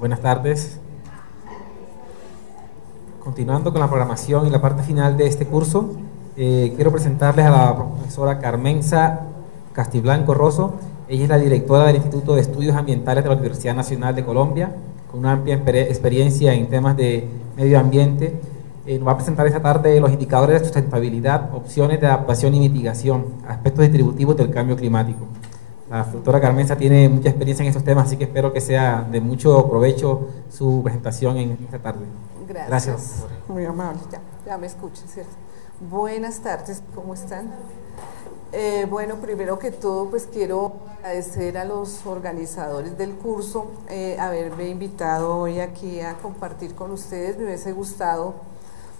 Buenas tardes. Continuando con la programación y la parte final de este curso, quiero presentarles a la profesora Carmenza Castiblanco Rosso. Ella es la directora del Instituto de Estudios Ambientales de la Universidad Nacional de Colombia, con una amplia experiencia en temas de medio ambiente. Nos va a presentar esta tarde los indicadores de sustentabilidad, opciones de adaptación y mitigación, aspectos distributivos del cambio climático. La doctora Carmenza tiene mucha experiencia en estos temas, así que espero que sea de mucho provecho su presentación en esta tarde. Gracias. Muy amable, ya me escuchan, ¿cierto? Buenas tardes, ¿cómo están? Bueno, primero que todo, pues quiero agradecer a los organizadores del curso haberme invitado hoy aquí a compartir con ustedes. Me hubiese gustado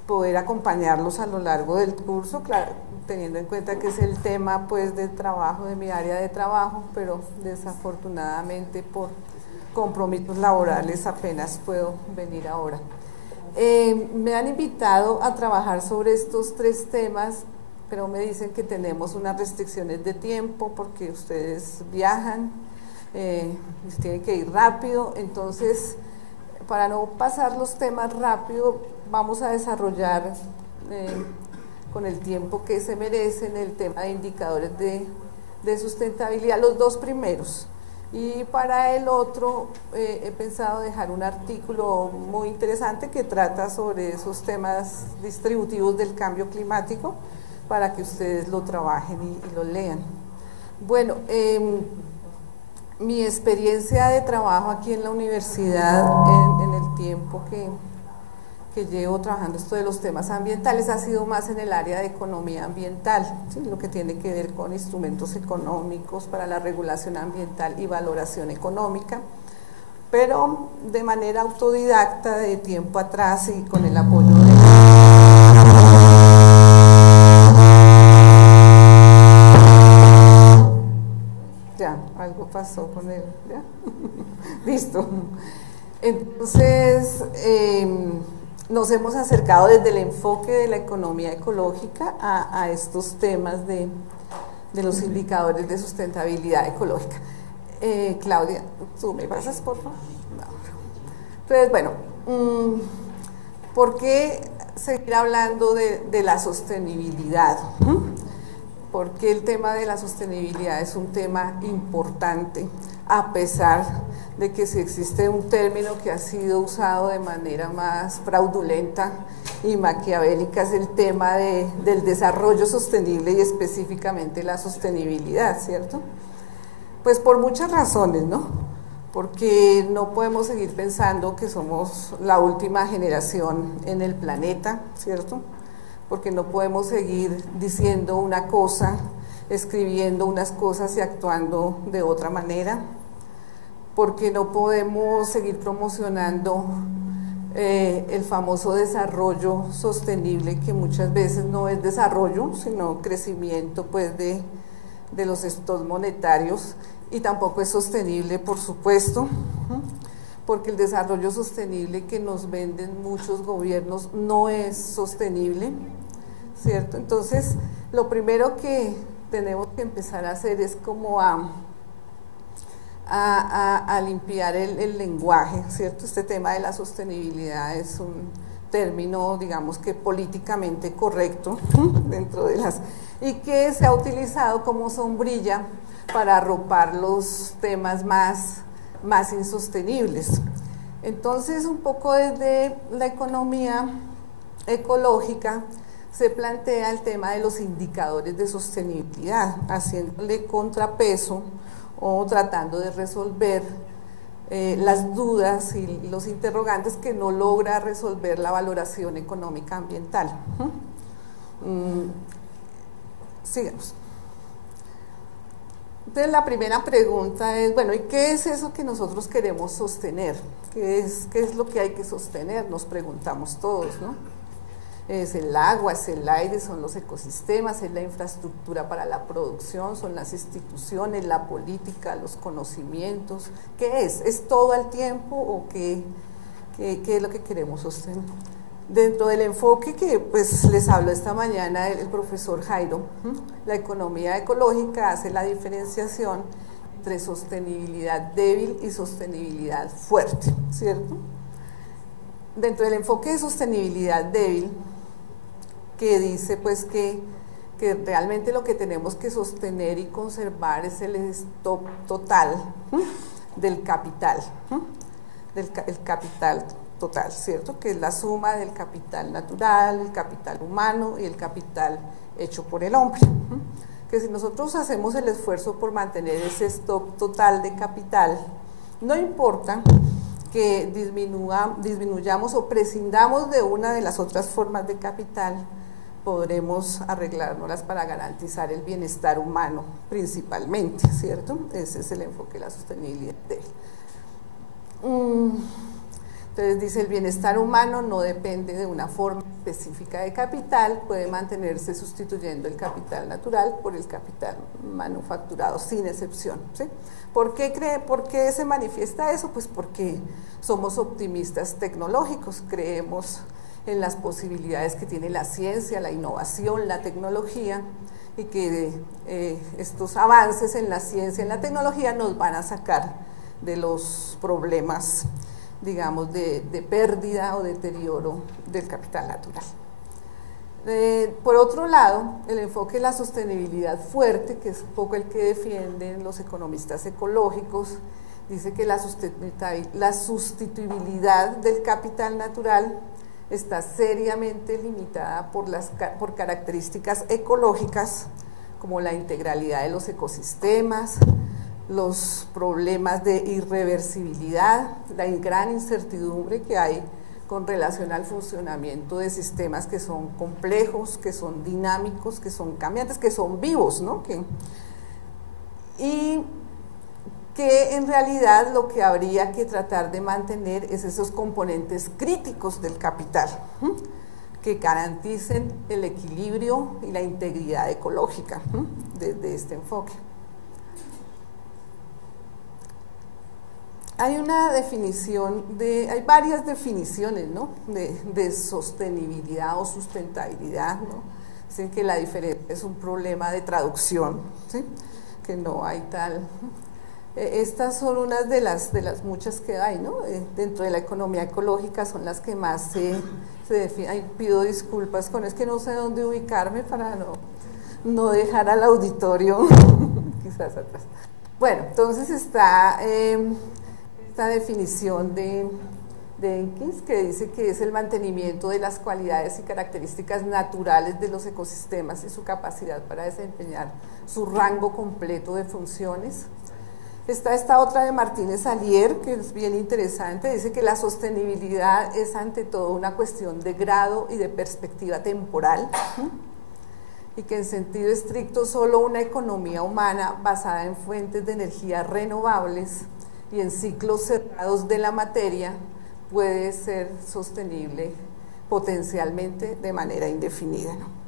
poder acompañarlos a lo largo del curso, claro, teniendo en cuenta que es el tema pues de trabajo, de mi área de trabajo, pero desafortunadamente por compromisos laborales apenas puedo venir ahora. Me han invitado a trabajar sobre estos tres temas, pero me dicen que tenemos unas restricciones de tiempo porque ustedes viajan, tienen que ir rápido, entonces para no pasar los temas rápido vamos a desarrollar con el tiempo que se merecen el tema de indicadores de sustentabilidad, los dos primeros. Y para el otro he pensado dejar un artículo muy interesante que trata sobre esos temas distributivos del cambio climático para que ustedes lo trabajen y lo lean. Bueno, mi experiencia de trabajo aquí en la universidad en el tiempo que llevo trabajando esto de los temas ambientales ha sido más en el área de economía ambiental, ¿sí? Lo que tiene que ver con instrumentos económicos para la regulación ambiental y valoración económica, pero de manera autodidacta de tiempo atrás y con el apoyo de ya, algo pasó con él, ¿ya? Listo. Entonces, nos hemos acercado desde el enfoque de la economía ecológica a estos temas de los indicadores de sustentabilidad ecológica. Claudia, ¿tú me pasas, por favor? No. Entonces, bueno, ¿por qué seguir hablando de la sostenibilidad? Porque el tema de la sostenibilidad es un tema importante, a pesar de que si existe un término que ha sido usado de manera más fraudulenta y maquiavélica, es el tema del desarrollo sostenible y específicamente la sostenibilidad, ¿cierto? Pues por muchas razones, ¿no? Porque no podemos seguir pensando que somos la última generación en el planeta, ¿cierto? Porque no podemos seguir diciendo una cosa, escribiendo unas cosas y actuando de otra manera, porque no podemos seguir promocionando el famoso desarrollo sostenible, que muchas veces no es desarrollo, sino crecimiento pues de los estados monetarios, y tampoco es sostenible, por supuesto, porque el desarrollo sostenible que nos venden muchos gobiernos no es sostenible, ¿cierto? Entonces, lo primero que tenemos que empezar a hacer es como a limpiar el lenguaje, ¿cierto? Este tema de la sostenibilidad es un término, digamos que políticamente correcto dentro de y que se ha utilizado como sombrilla para arropar los temas más insostenibles. Entonces, un poco desde la economía ecológica se plantea el tema de los indicadores de sostenibilidad, haciéndole contrapeso o tratando de resolver las dudas y los interrogantes que no logra resolver la valoración económica ambiental. Sigamos. Entonces, la primera pregunta es, bueno, ¿y qué es eso que nosotros queremos sostener? ¿Qué es lo que hay que sostener? Nos preguntamos todos, ¿no? Es el agua, es el aire, son los ecosistemas, es la infraestructura para la producción, son las instituciones, la política, los conocimientos. ¿Qué es? ¿Es todo al tiempo o qué es lo que queremos sostener? Dentro del enfoque que pues les habló esta mañana el profesor Jairo, la economía ecológica hace la diferenciación entre sostenibilidad débil y sostenibilidad fuerte, ¿cierto? Dentro del enfoque de sostenibilidad débil, que dice pues que realmente lo que tenemos que sostener y conservar es el stock total del capital, el capital total, ¿cierto? Que es la suma del capital natural, el capital humano y el capital hecho por el hombre. Que si nosotros hacemos el esfuerzo por mantener ese stock total de capital, no importa que disminuyamos o prescindamos de una de las otras formas de capital, podremos arreglárnoslas para garantizar el bienestar humano principalmente, ¿cierto? Ese es el enfoque de la sostenibilidad débil. Entonces dice, el bienestar humano no depende de una forma específica de capital, puede mantenerse sustituyendo el capital natural por el capital manufacturado, sin excepción, ¿sí? ¿Por qué se manifiesta eso? Pues porque somos optimistas tecnológicos, creemos en las posibilidades que tiene la ciencia, la innovación, la tecnología, y que estos avances en la ciencia y en la tecnología nos van a sacar de los problemas, digamos, de pérdida o deterioro del capital natural. Por otro lado, el enfoque de la sostenibilidad fuerte, que es un poco el que defienden los economistas ecológicos, dice que la sustituibilidad del capital natural está seriamente limitada por características ecológicas como la integralidad de los ecosistemas, los problemas de irreversibilidad, la gran incertidumbre que hay con relación al funcionamiento de sistemas que son complejos, que son dinámicos, que son cambiantes, que son vivos, ¿no? Y que en realidad lo que habría que tratar de mantener es esos componentes críticos del capital, que garanticen el equilibrio y la integridad ecológica desde este enfoque. Hay una definición hay varias definiciones, ¿no? de sostenibilidad o sustentabilidad, ¿no? Dicen que la diferencia es un problema de traducción, ¿sí? Que no hay tal. Estas son unas de las muchas que hay, ¿no? Dentro de la economía ecológica son las que más se definen. Ay, pido disculpas es que no sé dónde ubicarme para no dejar al auditorio quizás atrás. Bueno, entonces está esta definición de Jenkins, que dice que es el mantenimiento de las cualidades y características naturales de los ecosistemas y su capacidad para desempeñar su rango completo de funciones. Está esta otra de Martínez Alier, que es bien interesante, dice que la sostenibilidad es ante todo una cuestión de grado y de perspectiva temporal, y que en sentido estricto solo una economía humana basada en fuentes de energía renovables y en ciclos cerrados de la materia puede ser sostenible potencialmente de manera indefinida, ¿no?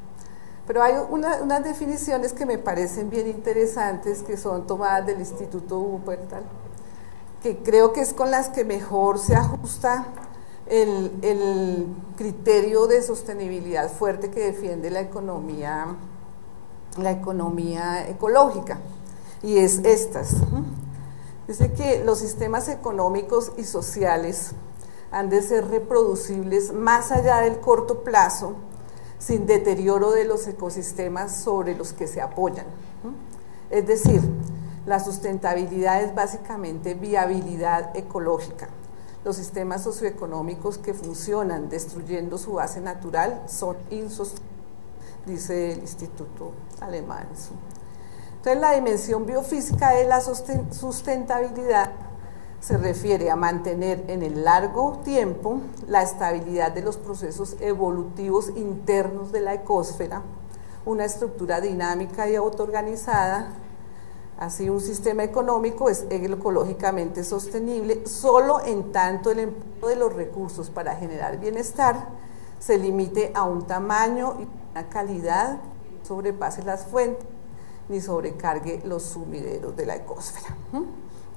Pero hay unas definiciones que me parecen bien interesantes, que son tomadas del Instituto Wuppertal, que creo que es con las que mejor se ajusta el criterio de sostenibilidad fuerte que defiende la economía ecológica, y es estas. Dice que los sistemas económicos y sociales han de ser reproducibles más allá del corto plazo, sin deterioro de los ecosistemas sobre los que se apoyan. Es decir, la sustentabilidad es básicamente viabilidad ecológica. Los sistemas socioeconómicos que funcionan destruyendo su base natural son insostenibles, dice el Instituto Alemán. Entonces, la dimensión biofísica de la sustentabilidad se refiere a mantener en el largo tiempo la estabilidad de los procesos evolutivos internos de la ecosfera, una estructura dinámica y autoorganizada. Así, un sistema económico es ecológicamente sostenible solo en tanto el empleo de los recursos para generar bienestar se limite a un tamaño y una calidad que no sobrepase las fuentes ni sobrecargue los sumideros de la ecosfera.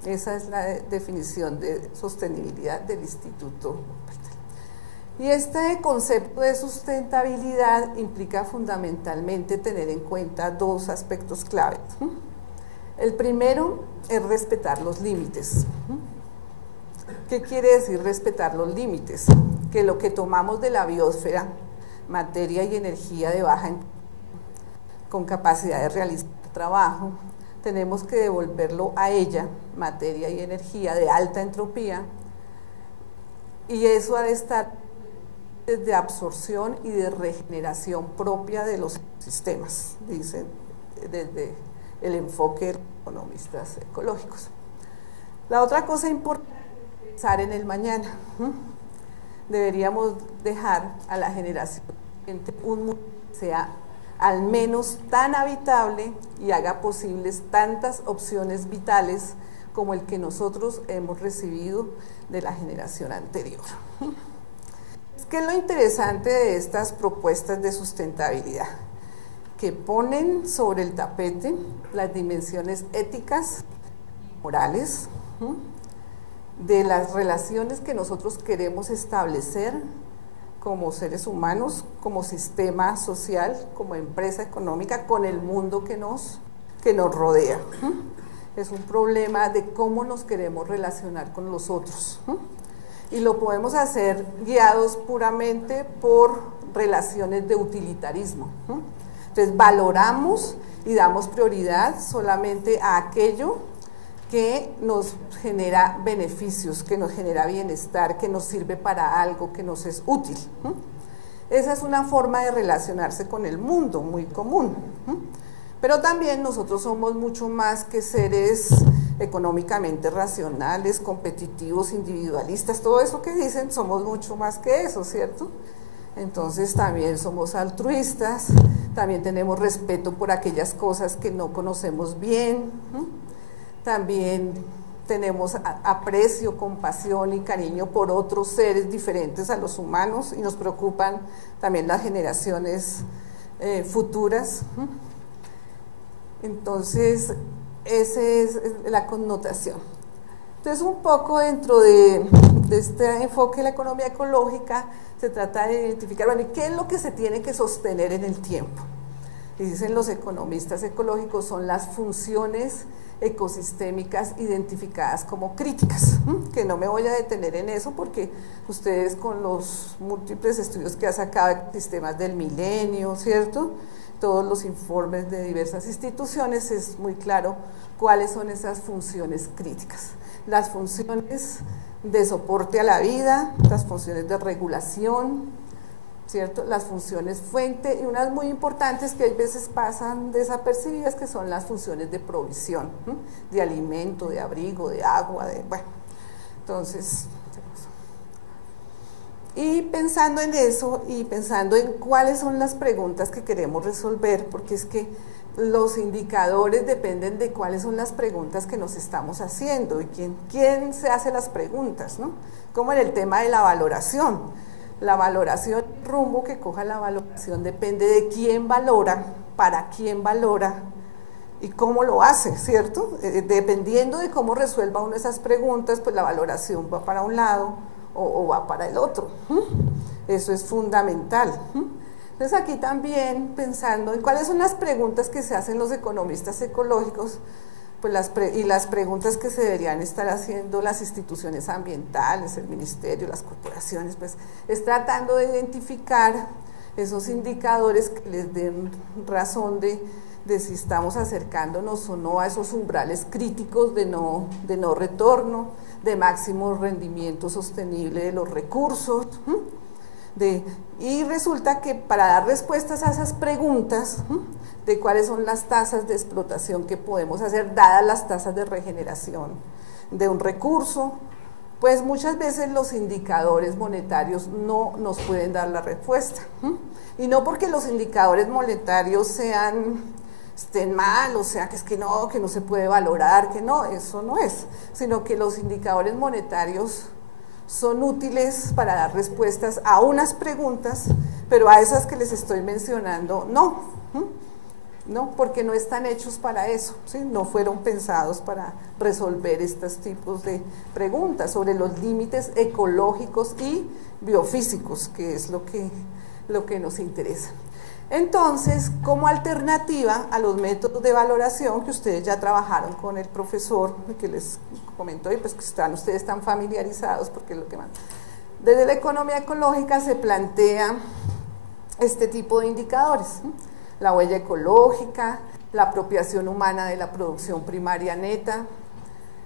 Esa es la definición de sostenibilidad del Instituto Wuppertal. Y este concepto de sustentabilidad implica fundamentalmente tener en cuenta dos aspectos claves. El primero es respetar los límites. ¿Qué quiere decir respetar los límites? Que lo que tomamos de la biosfera, materia y energía de baja con capacidad de realizar trabajo, tenemos que devolverlo a ella, materia y energía de alta entropía, y eso ha de estar de absorción y de regeneración propia de los sistemas, dicen desde el enfoque de los economistas ecológicos. La otra cosa importante es pensar en el mañana. Deberíamos dejar a la generación un mundo que sea al menos tan habitable y haga posibles tantas opciones vitales como el que nosotros hemos recibido de la generación anterior. ¿Qué es lo interesante de estas propuestas de sustentabilidad? Que ponen sobre el tapete las dimensiones éticas, morales, de las relaciones que nosotros queremos establecer como seres humanos, como sistema social, como empresa económica, con el mundo que nos rodea. Es un problema de cómo nos queremos relacionar con los otros. Y lo podemos hacer guiados puramente por relaciones de utilitarismo. Entonces valoramos y damos prioridad solamente a aquello que nos genera beneficios, que nos genera bienestar, que nos sirve para algo, que nos es útil. Esa es una forma de relacionarse con el mundo muy común. Pero también nosotros somos mucho más que seres económicamente racionales, competitivos, individualistas, todo eso que dicen, somos mucho más que eso, ¿cierto? Entonces también somos altruistas, también tenemos respeto por aquellas cosas que no conocemos bien, también tenemos aprecio, compasión y cariño por otros seres diferentes a los humanos y nos preocupan también las generaciones futuras. Entonces, esa es la connotación. Entonces, un poco dentro de este enfoque de la economía ecológica, se trata de identificar, bueno, ¿qué es lo que se tiene que sostener en el tiempo? Y dicen los economistas ecológicos, son las funciones ecosistémicas identificadas como críticas, que no me voy a detener en eso porque ustedes con los múltiples estudios que ha sacado sistemas del milenio, ¿cierto?, todos los informes de diversas instituciones, es muy claro cuáles son esas funciones críticas. Las funciones de soporte a la vida, las funciones de regulación, ¿cierto?, las funciones fuente, y unas muy importantes que a veces pasan desapercibidas, que son las funciones de provisión, de alimento, de abrigo, de agua, bueno, entonces, y pensando en eso y pensando en cuáles son las preguntas que queremos resolver, porque es que los indicadores dependen de cuáles son las preguntas que nos estamos haciendo y quién se hace las preguntas, ¿no? Como en el tema de la valoración. La valoración, el rumbo que coja la valoración depende de quién valora, para quién valora y cómo lo hace, ¿cierto? Dependiendo de cómo resuelva uno esas preguntas, pues la valoración va para un lado o va para el otro. Eso es fundamental. Entonces aquí también pensando en cuáles son las preguntas que se hacen los economistas ecológicos, pues las preguntas que se deberían estar haciendo las instituciones ambientales, el ministerio, las corporaciones, pues es tratando de identificar esos indicadores que les den razón de si estamos acercándonos o no a esos umbrales críticos de no retorno, de máximo rendimiento sostenible de los recursos, y resulta que para dar respuestas a esas preguntas de cuáles son las tasas de explotación que podemos hacer, dadas las tasas de regeneración de un recurso, pues muchas veces los indicadores monetarios no nos pueden dar la respuesta. Y no porque los indicadores monetarios estén mal, o sea, que es que no se puede valorar, que no, eso no es, sino que los indicadores monetarios son útiles para dar respuestas a unas preguntas, pero a esas que les estoy mencionando, no, porque no están hechos para eso, ¿sí? No fueron pensados para resolver estos tipos de preguntas sobre los límites ecológicos y biofísicos, que es lo que nos interesa. Entonces, como alternativa a los métodos de valoración que ustedes ya trabajaron con el profesor, que les comentó, y pues que están ustedes tan familiarizados, porque es lo que más. Desde la economía ecológica se plantea este tipo de indicadores, ¿sí? La huella ecológica, la apropiación humana de la producción primaria neta,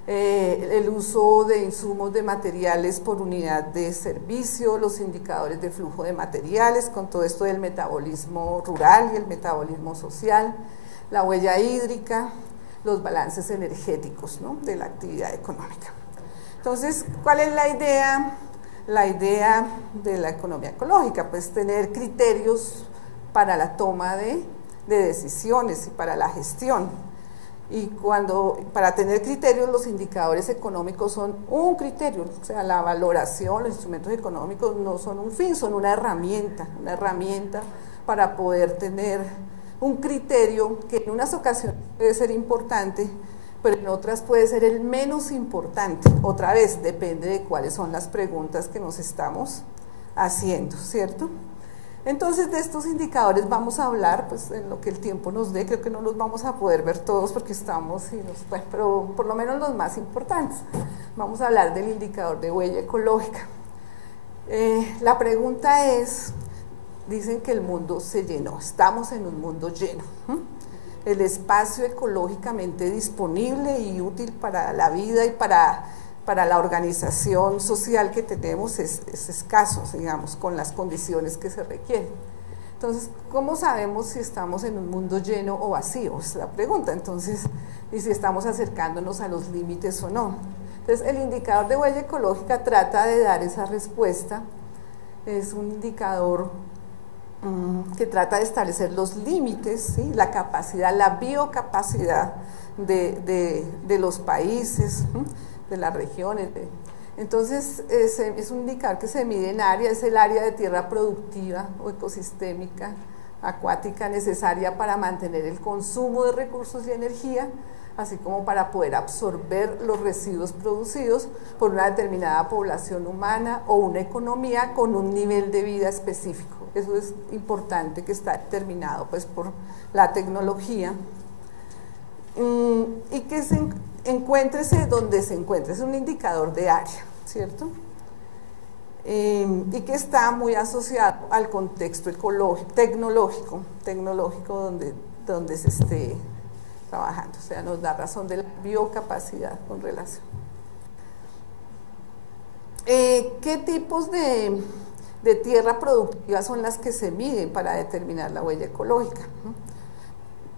el uso de insumos de materiales por unidad de servicio, los indicadores de flujo de materiales, con todo esto del metabolismo rural y el metabolismo social, la huella hídrica, los balances energéticos, ¿no?, de la actividad económica. Entonces, ¿cuál es la idea? La idea de la economía ecológica, pues tener criterios para la toma de decisiones y para la gestión. Y para tener criterios, los indicadores económicos son un criterio, o sea, la valoración, los instrumentos económicos no son un fin, son una herramienta para poder tener un criterio que en unas ocasiones puede ser importante, pero en otras puede ser el menos importante. Otra vez, depende de cuáles son las preguntas que nos estamos haciendo, ¿cierto? Entonces, de estos indicadores vamos a hablar, pues, en lo que el tiempo nos dé. Creo que no los vamos a poder ver todos porque estamos, bueno, pero por lo menos los más importantes. Vamos a hablar del indicador de huella ecológica. La pregunta es, dicen que el mundo se llenó, estamos en un mundo lleno. El espacio ecológicamente disponible y útil para la vida y para la organización social que tenemos es escaso, digamos, con las condiciones que se requieren. Entonces, ¿cómo sabemos si estamos en un mundo lleno o vacío? Es la pregunta. Entonces, y si estamos acercándonos a los límites o no. Entonces, el indicador de huella ecológica trata de dar esa respuesta. Es un indicador que trata de establecer los límites, ¿sí?, la capacidad, la biocapacidad de los países, de las regiones. Entonces, es un indicador que se mide en área, es el área de tierra productiva o ecosistémica acuática necesaria para mantener el consumo de recursos y energía, así como para poder absorber los residuos producidos por una determinada población humana o una economía con un nivel de vida específico. Eso es importante, que está determinado, pues, por la tecnología. Y que encuéntrese donde se encuentre, es un indicador de área, ¿cierto? Y que está muy asociado al contexto tecnológico donde se esté trabajando, o sea, nos da razón de la biocapacidad con relación. ¿Qué tipos de tierra productiva son las que se miden para determinar la huella ecológica?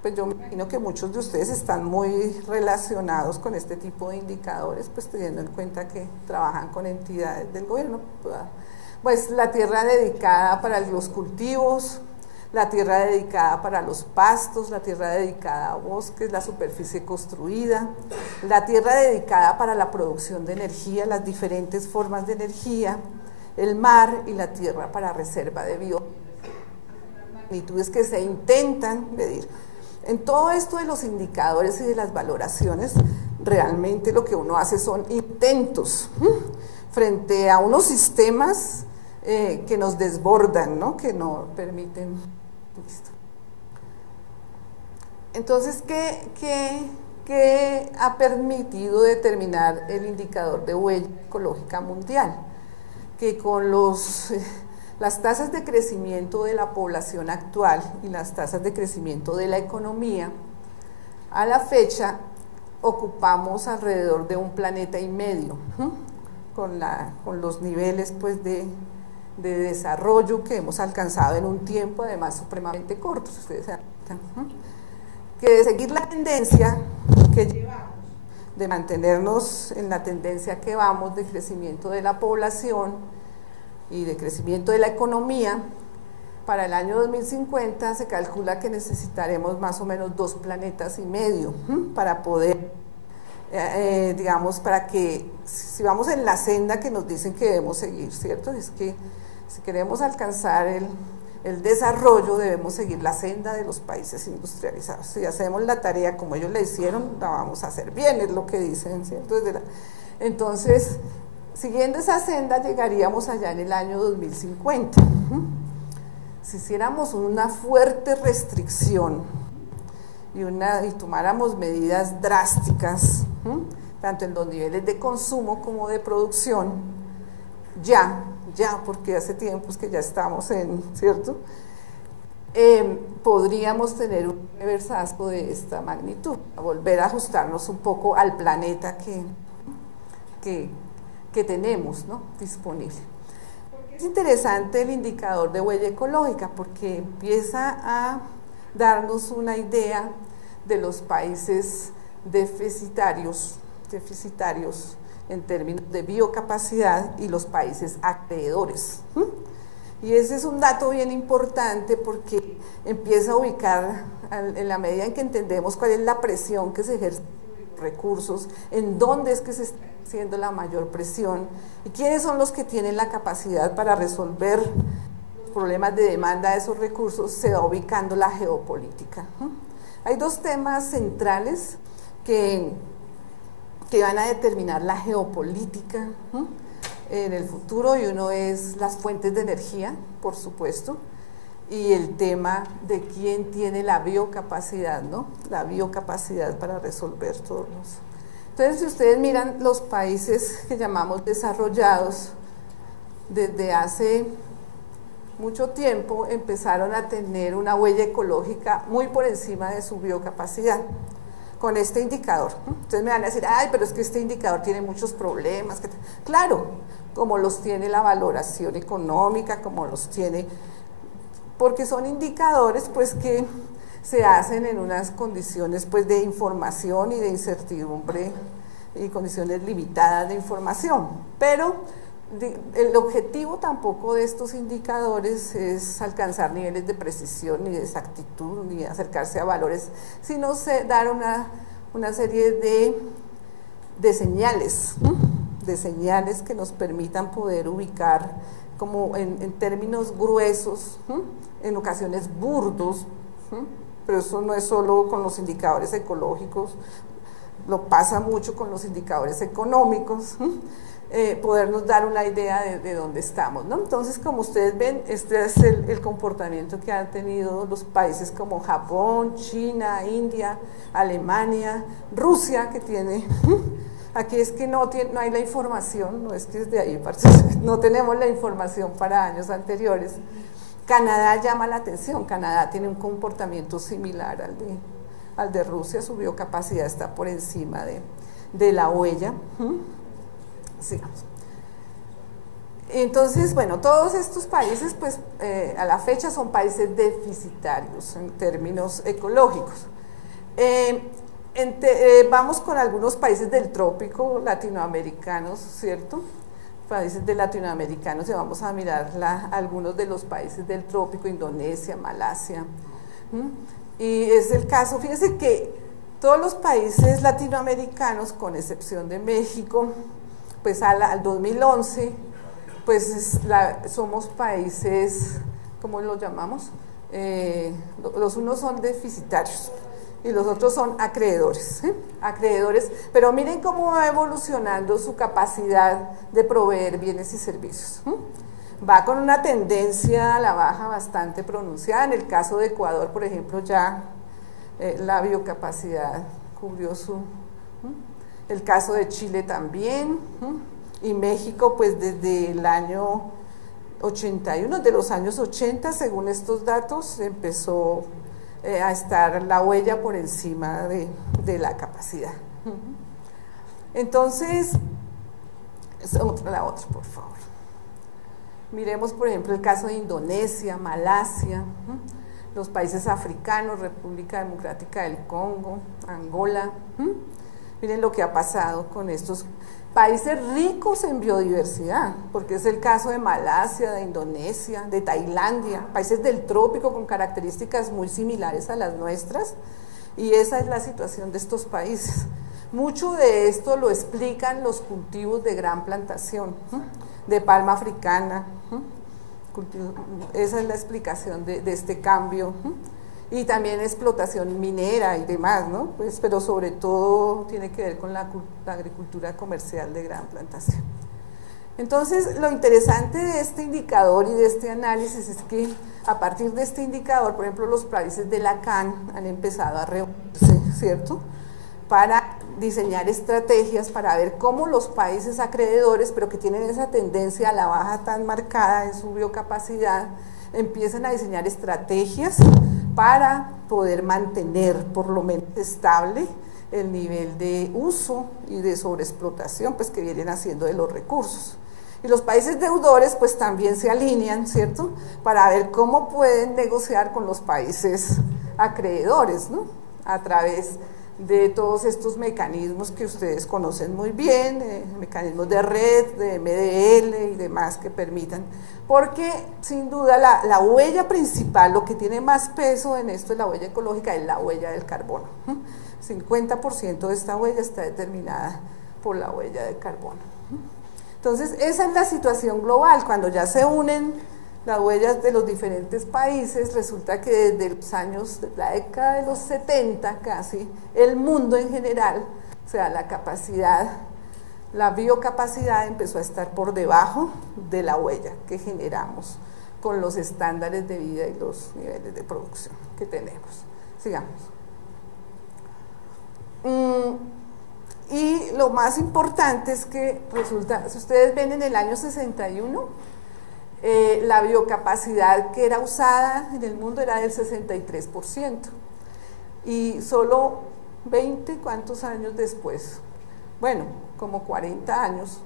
Pues yo me imagino que muchos de ustedes están muy relacionados con este tipo de indicadores, pues teniendo en cuenta que trabajan con entidades del gobierno. Pues la tierra dedicada para los cultivos, la tierra dedicada para los pastos, la tierra dedicada a bosques, la superficie construida, la tierra dedicada para la producción de energía, las diferentes formas de energía, el mar y la tierra para reserva de magnitudes que se intentan medir. En todo esto de los indicadores y de las valoraciones, realmente lo que uno hace son intentos frente a unos sistemas que nos desbordan, ¿no?, que no permiten. Listo. Entonces, ¿qué ha permitido determinar el indicador de huella ecológica mundial? Que con las tasas de crecimiento de la población actual y las tasas de crecimiento de la economía, a la fecha ocupamos alrededor de 1,5 planetas con los niveles, pues, de desarrollo que hemos alcanzado en un tiempo además supremamente corto. Ustedes saben que de seguir la tendencia que llevamos, de mantenernos en la tendencia que vamos de crecimiento de la población y de crecimiento de la economía, para el año 2050 se calcula que necesitaremos más o menos 2,5 planetas para poder, digamos, para que, si vamos en la senda que nos dicen que debemos seguir, ¿cierto? Es que si queremos alcanzar el desarrollo, debemos seguir la senda de los países industrializados. Si hacemos la tarea como ellos la hicieron, la vamos a hacer bien, es lo que dicen, ¿cierto? Entonces, siguiendo esa senda, llegaríamos allá en el año 2050. si hiciéramos una fuerte restricción y tomáramos medidas drásticas, tanto en los niveles de consumo como de producción, ya, porque hace tiempos que ya estamos ¿cierto? Podríamos tener un reversazgo de esta magnitud, volver a ajustarnos un poco al planeta que tenemos, ¿no?, disponible. Es interesante el indicador de huella ecológica porque empieza a darnos una idea de los países deficitarios en términos de biocapacidad y los países acreedores. Y ese es un dato bien importante porque empieza a ubicar, en la medida en que entendemos cuál es la presión que se ejerce sobre los recursos, en dónde es que se está haciendo la mayor presión y quiénes son los que tienen la capacidad para resolver los problemas de demanda de esos recursos, se va ubicando la geopolítica. Hay dos temas centrales que van a determinar la geopolítica en el futuro, y uno es las fuentes de energía, por supuesto, y el tema de quién tiene la biocapacidad, ¿no?, la biocapacidad para resolver todos los... Entonces, si ustedes miran los países que llamamos desarrollados, desde hace mucho tiempo empezaron a tener una huella ecológica muy por encima de su biocapacidad con este indicador. Ustedes me van a decir, ay, pero es que este indicador tiene muchos problemas. Claro, como los tiene la valoración económica, como los tiene, porque son indicadores pues que se hacen en unas condiciones pues de información y de incertidumbre y condiciones limitadas de información, pero el objetivo tampoco de estos indicadores es alcanzar niveles de precisión ni de exactitud ni acercarse a valores, sino dar una serie de señales, de señales que nos permitan poder ubicar como en términos gruesos, en ocasiones burdos, pero eso no es solo con los indicadores ecológicos, lo pasa mucho con los indicadores económicos, podernos dar una idea de dónde estamos, ¿no? Entonces, como ustedes ven, este es el comportamiento que han tenido los países como Japón, China, India, Alemania, Rusia, que tiene... Aquí es que no hay la información, no es que es de ahí, no tenemos la información para años anteriores. Canadá llama la atención, Canadá tiene un comportamiento similar al de Rusia, su biocapacidad está por encima de la huella. Sigamos. Entonces, bueno, todos estos países, pues, a la fecha son países deficitarios en términos ecológicos. Vamos con algunos países del trópico latinoamericanos, ¿cierto? Países de latinoamericanos, y vamos a mirar algunos de los países del trópico, Indonesia, Malasia. Y es el caso, fíjense que todos los países latinoamericanos, con excepción de México, pues al 2011, pues somos países, ¿cómo los llamamos? Los unos son deficitarios y los otros son acreedores, acreedores, pero miren cómo va evolucionando su capacidad de proveer bienes y servicios. Va con una tendencia a la baja bastante pronunciada. En el caso de Ecuador, por ejemplo, ya la biocapacidad cubrió el caso de Chile también, y México pues desde el año 81, de los años 80, según estos datos, empezó a estar la huella por encima de la capacidad. Entonces, la otra, por favor. Miremos, por ejemplo, el caso de Indonesia, Malasia, los países africanos, República Democrática del Congo, Angola. Miren lo que ha pasado con estos países ricos en biodiversidad, porque es el caso de Malasia, de Indonesia, de Tailandia, países del trópico con características muy similares a las nuestras, y esa es la situación de estos países. Mucho de esto lo explican los cultivos de gran plantación, de palma africana, esa es la explicación de este cambio, y también explotación minera y demás, ¿no? Pues, pero sobre todo tiene que ver con la agricultura comercial de gran plantación. Entonces, lo interesante de este indicador y de este análisis es que a partir de este indicador, por ejemplo, los países de la CAN han empezado a reunirse, ¿cierto?, para diseñar estrategias para ver cómo los países acreedores, pero que tienen esa tendencia a la baja tan marcada en su biocapacidad, empiezan a diseñar estrategias para poder mantener por lo menos estable el nivel de uso y de sobreexplotación pues, que vienen haciendo de los recursos. Y los países deudores pues también se alinean, ¿cierto?, para ver cómo pueden negociar con los países acreedores, ¿no?, a través de todos estos mecanismos que ustedes conocen muy bien, mecanismos de red, de MDL y demás que permitan, porque sin duda la huella principal, lo que tiene más peso en esto es la huella ecológica, es la huella del carbono. 50% de esta huella está determinada por la huella de carbono. Entonces, esa es la situación global. Cuando ya se unen las huellas de los diferentes países, resulta que desde los años, de la década de los 70 casi, el mundo en general, o sea, la capacidad, la biocapacidad empezó a estar por debajo de la huella que generamos con los estándares de vida y los niveles de producción que tenemos. Sigamos. Y lo más importante es que resulta, si ustedes ven en el año 61, la biocapacidad que era usada en el mundo era del 63%, y solo 20, ¿cuántos años después? Bueno, como 40 años,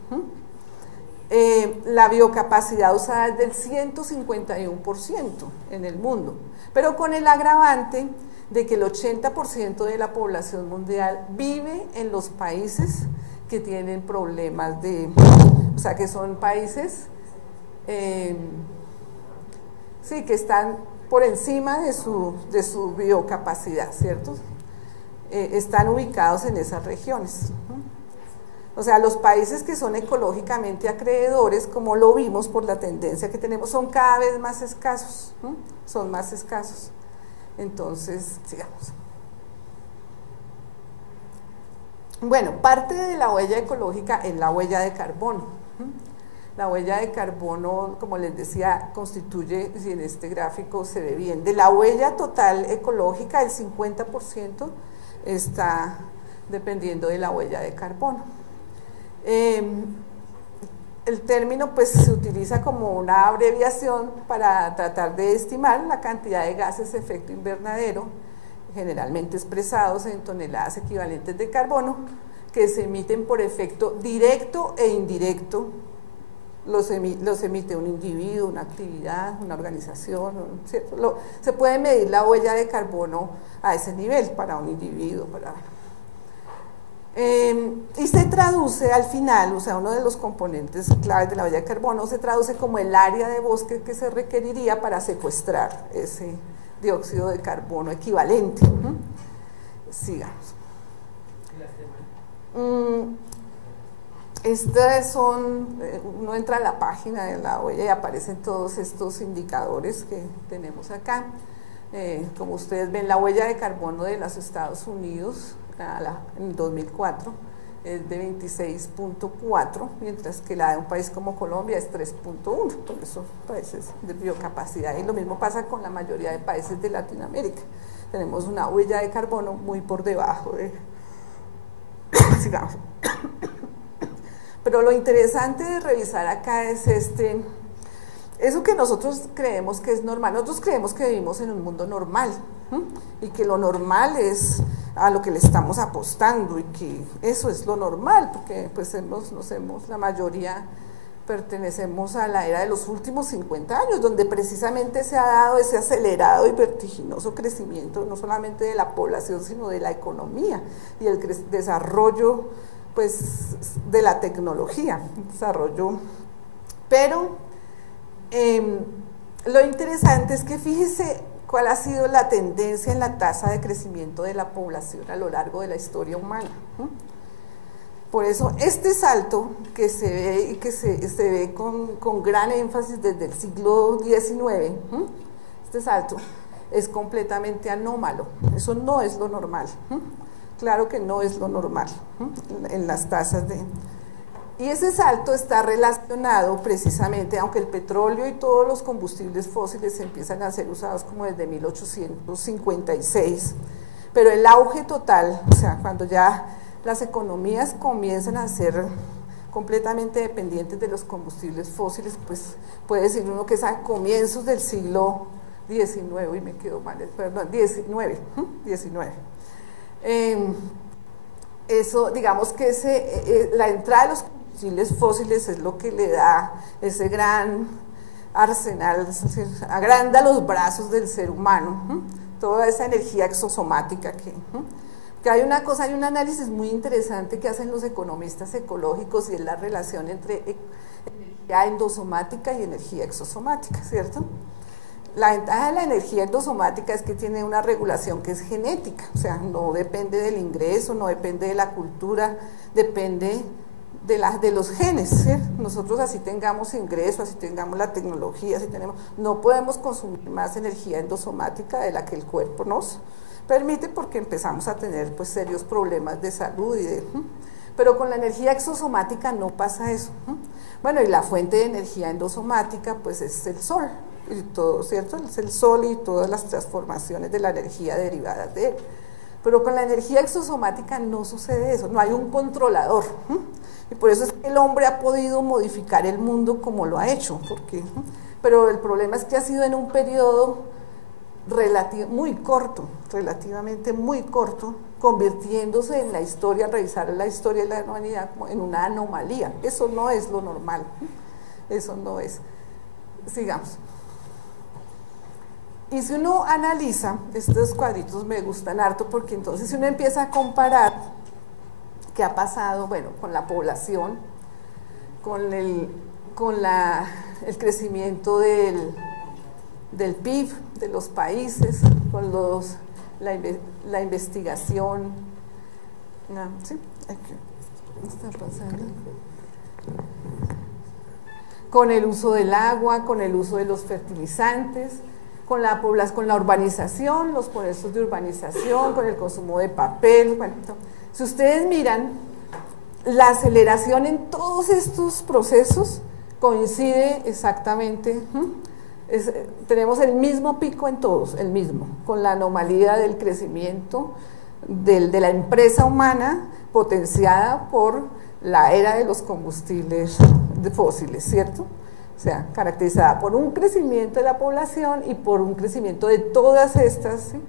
la biocapacidad usada es del 151% en el mundo, pero con el agravante de que el 80% de la población mundial vive en los países que tienen problemas de, o sea, que son países sí, que están por encima de su biocapacidad, ¿cierto? Están ubicados en esas regiones. O sea, los países que son ecológicamente acreedores, como lo vimos por la tendencia que tenemos, son cada vez más escasos, son más escasos. Entonces, sigamos. Bueno, parte de la huella ecológica es la huella de carbono. La huella de carbono, como les decía, constituye, si en este gráfico se ve bien, de la huella total ecológica, el 50% está dependiendo de la huella de carbono. El término pues se utiliza como una abreviación para tratar de estimar la cantidad de gases de efecto invernadero, generalmente expresados en toneladas equivalentes de carbono, que se emiten por efecto directo e indirecto. Los emite un individuo, una actividad, una organización, ¿cierto? Se puede medir la huella de carbono a ese nivel para un individuo. Y se traduce al final, o sea, uno de los componentes claves de la huella de carbono se traduce como el área de bosque que se requeriría para secuestrar ese dióxido de carbono equivalente. Sigamos. Estas son, uno entra a la página de la huella y aparecen todos estos indicadores que tenemos acá. Como ustedes ven, la huella de carbono de los Estados Unidos en 2004 es de 26.4, mientras que la de un país como Colombia es 3.1, por eso países de biocapacidad. Y lo mismo pasa con la mayoría de países de Latinoamérica. Tenemos una huella de carbono muy por debajo de... Sigamos. Pero lo interesante de revisar acá es eso que nosotros creemos que es normal. Nosotros creemos que vivimos en un mundo normal, y que lo normal es a lo que le estamos apostando, y que eso es lo normal, porque pues la mayoría pertenecemos a la era de los últimos 50 años, donde precisamente se ha dado ese acelerado y vertiginoso crecimiento, no solamente de la población, sino de la economía y el desarrollo pues de la tecnología, desarrollo. Pero lo interesante es que fíjese cuál ha sido la tendencia en la tasa de crecimiento de la población a lo largo de la historia humana. Por eso este salto que se ve y que se ve con gran énfasis desde el siglo XIX, este salto es completamente anómalo. Eso no es lo normal. Claro que no es lo normal en las tasas Y ese salto está relacionado precisamente, aunque el petróleo y todos los combustibles fósiles empiezan a ser usados como desde 1856, pero el auge total, o sea, cuando ya las economías comienzan a ser completamente dependientes de los combustibles fósiles, pues puede decir uno que es a comienzos del siglo XIX, y me quedo mal, perdón, XIX. Eso, digamos que la entrada de los combustibles fósiles es lo que le da ese gran arsenal, es decir, agranda los brazos del ser humano, toda esa energía exosomática que hay una cosa, hay un análisis muy interesante que hacen los economistas ecológicos, y es la relación entre energía endosomática y energía exosomática, ¿cierto? La ventaja de la energía endosomática es que tiene una regulación que es genética, o sea, no depende del ingreso, no depende de la cultura, depende de los genes, ¿sí? Nosotros así tengamos ingreso, así tengamos la tecnología, así tenemos, no podemos consumir más energía endosomática de la que el cuerpo nos permite, porque empezamos a tener pues serios problemas de salud pero con la energía exosomática no pasa eso. Bueno, y la fuente de energía endosomática pues es el sol y todo, ¿cierto? Es el sol y todas las transformaciones de la energía derivadas de él. Pero con la energía exosomática no sucede eso, no hay un controlador. Y por eso es que el hombre ha podido modificar el mundo como lo ha hecho, pero el problema es que ha sido en un periodo muy corto, relativamente muy corto, convirtiéndose en la historia, al revisar la historia de la humanidad, como en una anomalía. Eso no es lo normal, eso no es. Sigamos. Y si uno analiza, estos cuadritos me gustan harto, porque entonces si uno empieza a comparar qué ha pasado, bueno, con la población, con el crecimiento del PIB de los países, con la investigación. ¿Sí? ¿Qué está pasando? Con el uso del agua, con el uso de los fertilizantes, con la urbanización, los procesos de urbanización, con el consumo de papel. Bueno, si ustedes miran, la aceleración en todos estos procesos coincide exactamente. Tenemos el mismo pico en todos, el mismo, con la anomalía del crecimiento de la empresa humana potenciada por la era de los combustibles fósiles, ¿cierto? O sea, caracterizada por un crecimiento de la población y por un crecimiento de todas estas, ¿sí?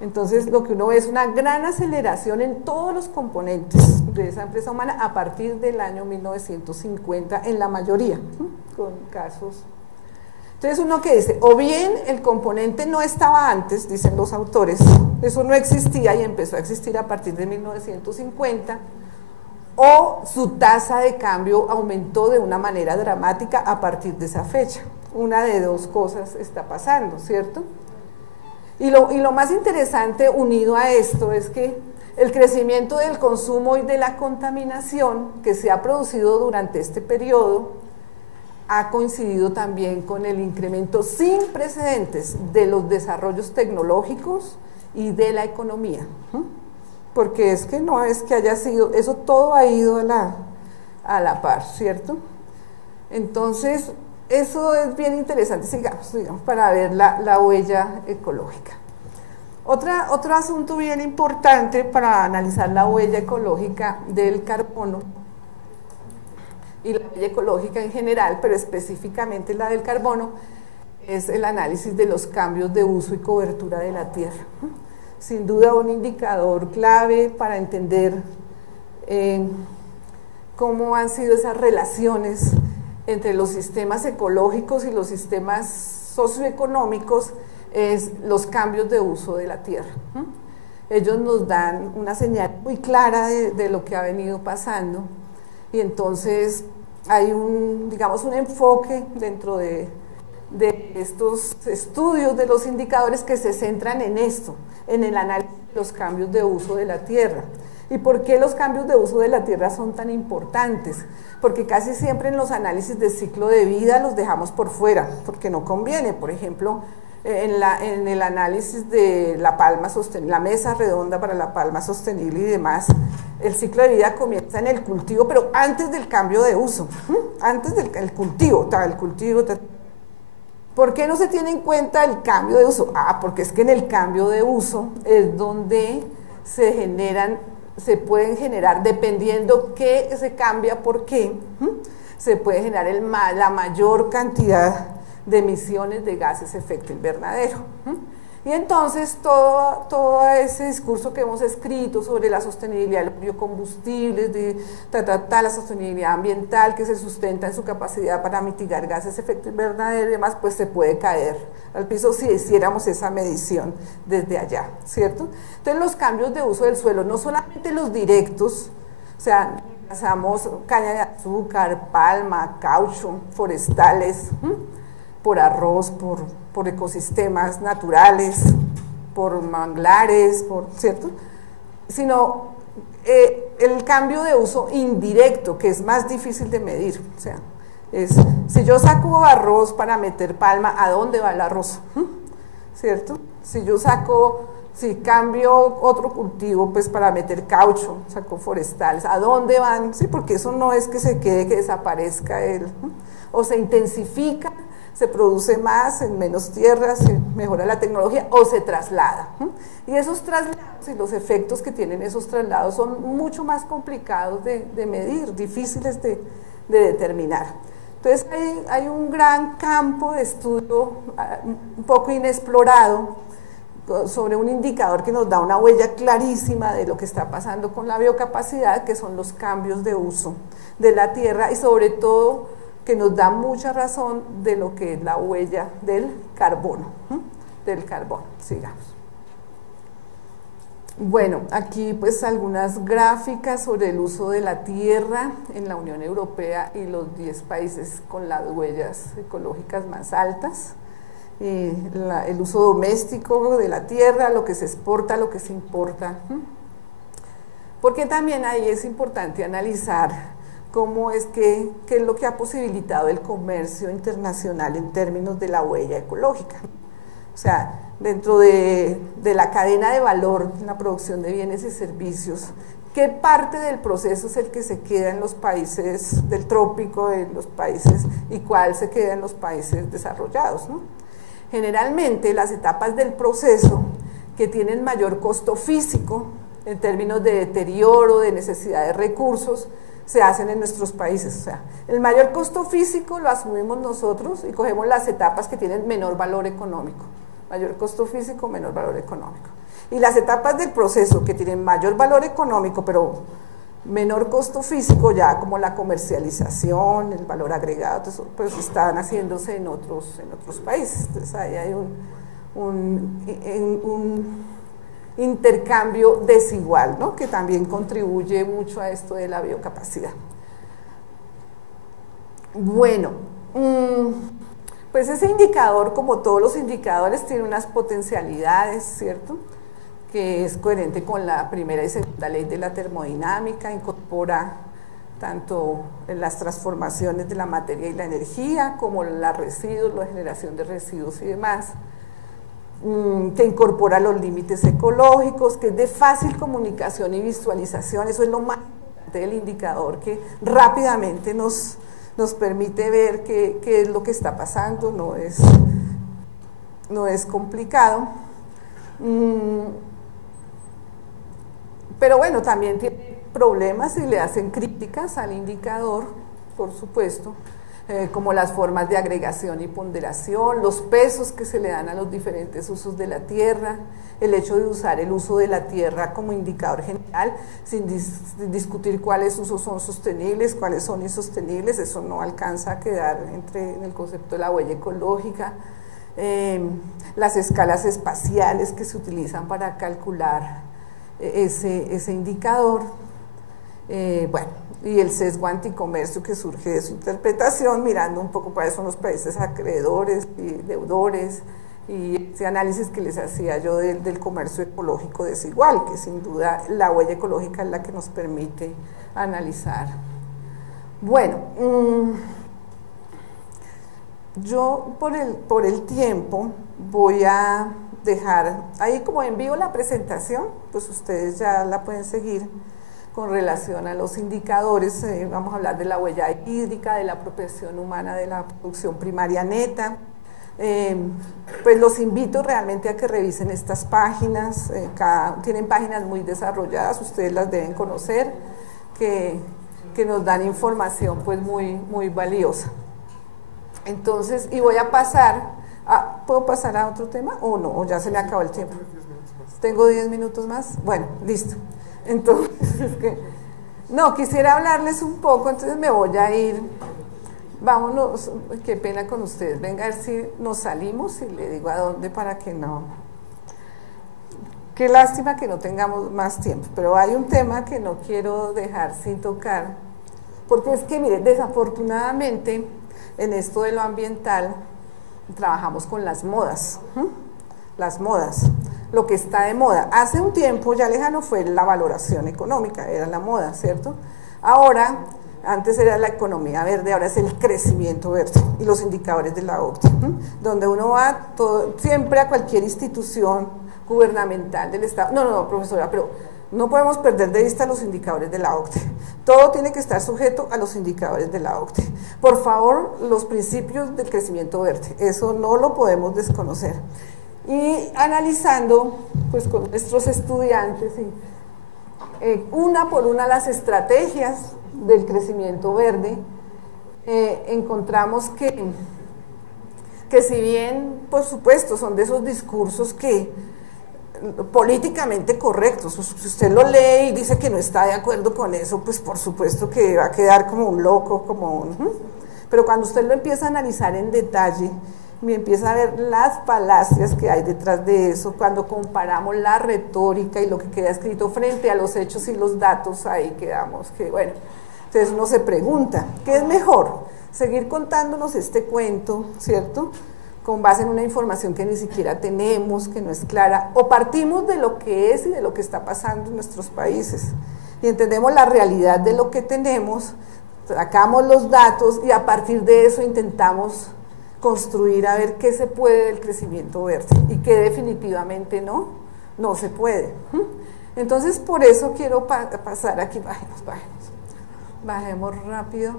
Entonces, lo que uno ve es una gran aceleración en todos los componentes de esa empresa humana a partir del año 1950, en la mayoría, ¿sí? Con casos. Entonces uno que dice, o bien el componente no estaba antes, dicen los autores, eso no existía y empezó a existir a partir de 1950, o su tasa de cambio aumentó de una manera dramática a partir de esa fecha. Una de dos cosas está pasando, ¿cierto? Y lo más interesante unido a esto es que el crecimiento del consumo y de la contaminación que se ha producido durante este periodo ha coincidido también con el incremento sin precedentes de los desarrollos tecnológicos y de la economía, porque es que no es que haya sido, eso todo ha ido a la par, ¿cierto? Entonces, eso es bien interesante, sigamos para ver la huella ecológica. Otro asunto bien importante para analizar la huella ecológica del carbono y la huella ecológica en general, pero específicamente la del carbono, es el análisis de los cambios de uso y cobertura de la tierra. Sin duda un indicador clave para entender cómo han sido esas relaciones entre los sistemas ecológicos y los sistemas socioeconómicos, es los cambios de uso de la tierra. Ellos nos dan una señal muy clara de lo que ha venido pasando. Y entonces hay digamos, un enfoque dentro de estos estudios de los indicadores que se centran en esto, en el análisis de los cambios de uso de la tierra. ¿Y por qué los cambios de uso de la tierra son tan importantes? Porque casi siempre en los análisis de ciclo de vida los dejamos por fuera, porque no conviene. Por ejemplo, en el análisis de la palma sostenible, la mesa redonda para la palma sostenible y demás, el ciclo de vida comienza en el cultivo, pero antes del cambio de uso, antes del cultivo. ¿Por qué no se tiene en cuenta el cambio de uso? Porque es que en el cambio de uso es donde se pueden generar, dependiendo qué se cambia, por qué, se puede generar la mayor cantidad de emisiones de gases de efecto invernadero. Y entonces todo ese discurso que hemos escrito sobre la sostenibilidad de los biocombustibles, la sostenibilidad ambiental que se sustenta en su capacidad para mitigar gases de efecto invernadero y demás, pues se puede caer al piso si hiciéramos esa medición desde allá, ¿cierto? Entonces los cambios de uso del suelo, no solamente los directos, o sea, pasamos caña de azúcar, palma, caucho, forestales, por arroz, por ecosistemas naturales, por manglares, ¿cierto? Sino el cambio de uso indirecto, que es más difícil de medir. O sea, si yo saco arroz para meter palma, ¿a dónde va el arroz? ¿Cierto? Si cambio otro cultivo, pues para meter caucho, saco forestales, ¿a dónde van? Sí, porque eso no es que se quede, que desaparezca o se intensifica, se produce más en menos tierra, se mejora la tecnología o se traslada. Y esos traslados y los efectos que tienen esos traslados son mucho más complicados de medir, difíciles de determinar. Entonces hay un gran campo de estudio un poco inexplorado sobre un indicador que nos da una huella clarísima de lo que está pasando con la biocapacidad, que son los cambios de uso de la tierra y sobre todo que nos da mucha razón de lo que es la huella del carbono. Sigamos. Bueno, aquí pues algunas gráficas sobre el uso de la tierra en la Unión Europea y los 10 países con las huellas ecológicas más altas. El uso doméstico de la tierra, lo que se exporta, lo que se importa. Porque también ahí es importante analizar cómo es qué es lo que ha posibilitado el comercio internacional en términos de la huella ecológica. O sea, dentro de la cadena de valor en la producción de bienes y servicios, ¿qué parte del proceso es el que se queda en los países del trópico, en los países, y cuál se queda en los países desarrollados, ¿no? Generalmente las etapas del proceso que tienen mayor costo físico en términos de deterioro, de necesidad de recursos, se hacen en nuestros países. O sea, el mayor costo físico lo asumimos nosotros y cogemos las etapas que tienen menor valor económico. Mayor costo físico, menor valor económico. Y las etapas del proceso que tienen mayor valor económico, pero menor costo físico, ya como la comercialización, el valor agregado, entonces, pues están haciéndose en otros países. Entonces ahí hay un intercambio desigual, ¿no? Que también contribuye mucho a esto de la biocapacidad. Bueno, pues ese indicador, como todos los indicadores, tiene unas potencialidades, ¿cierto?, que es coherente con la primera y segunda ley de la termodinámica, incorpora tanto en las transformaciones de la materia y la energía, como los residuos, la generación de residuos y demás, que incorpora los límites ecológicos, que es de fácil comunicación y visualización. Eso es lo más importante del indicador, que rápidamente nos permite ver qué es lo que está pasando, no es complicado. Pero bueno, también tiene problemas y le hacen críticas al indicador, por supuesto, como las formas de agregación y ponderación, los pesos que se le dan a los diferentes usos de la tierra, el hecho de usar el uso de la tierra como indicador general, sin discutir cuáles usos son sostenibles, cuáles son insostenibles. Eso no alcanza a quedar en el concepto de la huella ecológica. Las escalas espaciales que se utilizan para calcular ese indicador, bueno, y el sesgo anticomercio que surge de su interpretación, mirando un poco cuáles son los países acreedores y deudores, y ese análisis que les hacía yo del comercio ecológico desigual, que sin duda la huella ecológica es la que nos permite analizar. Bueno, yo por el tiempo voy a dejar ahí, como envío la presentación, pues ustedes ya la pueden seguir. con relación a los indicadores. Vamos a hablar de la huella hídrica, de la apropiación humana de la producción primaria neta. Pues los invito realmente a que revisen estas páginas, tienen páginas muy desarrolladas, ustedes las deben conocer, que nos dan información pues muy valiosa. Entonces, y voy a pasar, ¿puedo pasar a otro tema o no? ¿O ya se me acabó el tiempo? ¿Tengo 10 minutos más? Bueno, listo. Entonces, no, quisiera hablarles un poco, entonces me voy a ir. Vámonos, qué pena con ustedes, venga a ver si nos salimos y le digo a dónde para que no. Qué lástima que no tengamos más tiempo, pero hay un tema que no quiero dejar sin tocar, porque es que, mire, desafortunadamente en esto de lo ambiental trabajamos con las modas, lo que está de moda. Hace un tiempo ya lejano fue la valoración económica, era la moda, ¿cierto? Ahora, antes era la economía verde, ahora es el crecimiento verde y los indicadores de la OCDE, donde uno va siempre a cualquier institución gubernamental del Estado. No, profesora, pero no podemos perder de vista los indicadores de la OCDE. Todo tiene que estar sujeto a los indicadores de la OCDE. Por favor, los principios del crecimiento verde, eso no lo podemos desconocer. Y analizando pues con nuestros estudiantes una por una las estrategias del crecimiento verde, encontramos que si bien, por supuesto, son de esos discursos que políticamente correctos, si usted lo lee y dice que no está de acuerdo con eso, pues por supuesto que va a quedar como un loco, pero cuando usted lo empieza a analizar en detalle, y empieza a ver las falacias que hay detrás de eso, cuando comparamos la retórica y lo que queda escrito frente a los hechos y los datos, ahí quedamos que, bueno, entonces uno se pregunta, ¿qué es mejor? Seguir contándonos este cuento, ¿cierto?, con base en una información que ni siquiera tenemos, que no es clara, o partimos de lo que es y de lo que está pasando en nuestros países, y entendemos la realidad de lo que tenemos, sacamos los datos y a partir de eso intentamos construir a ver qué se puede del crecimiento verde y qué definitivamente no se puede. Entonces, por eso quiero pasar aquí, bajemos rápido.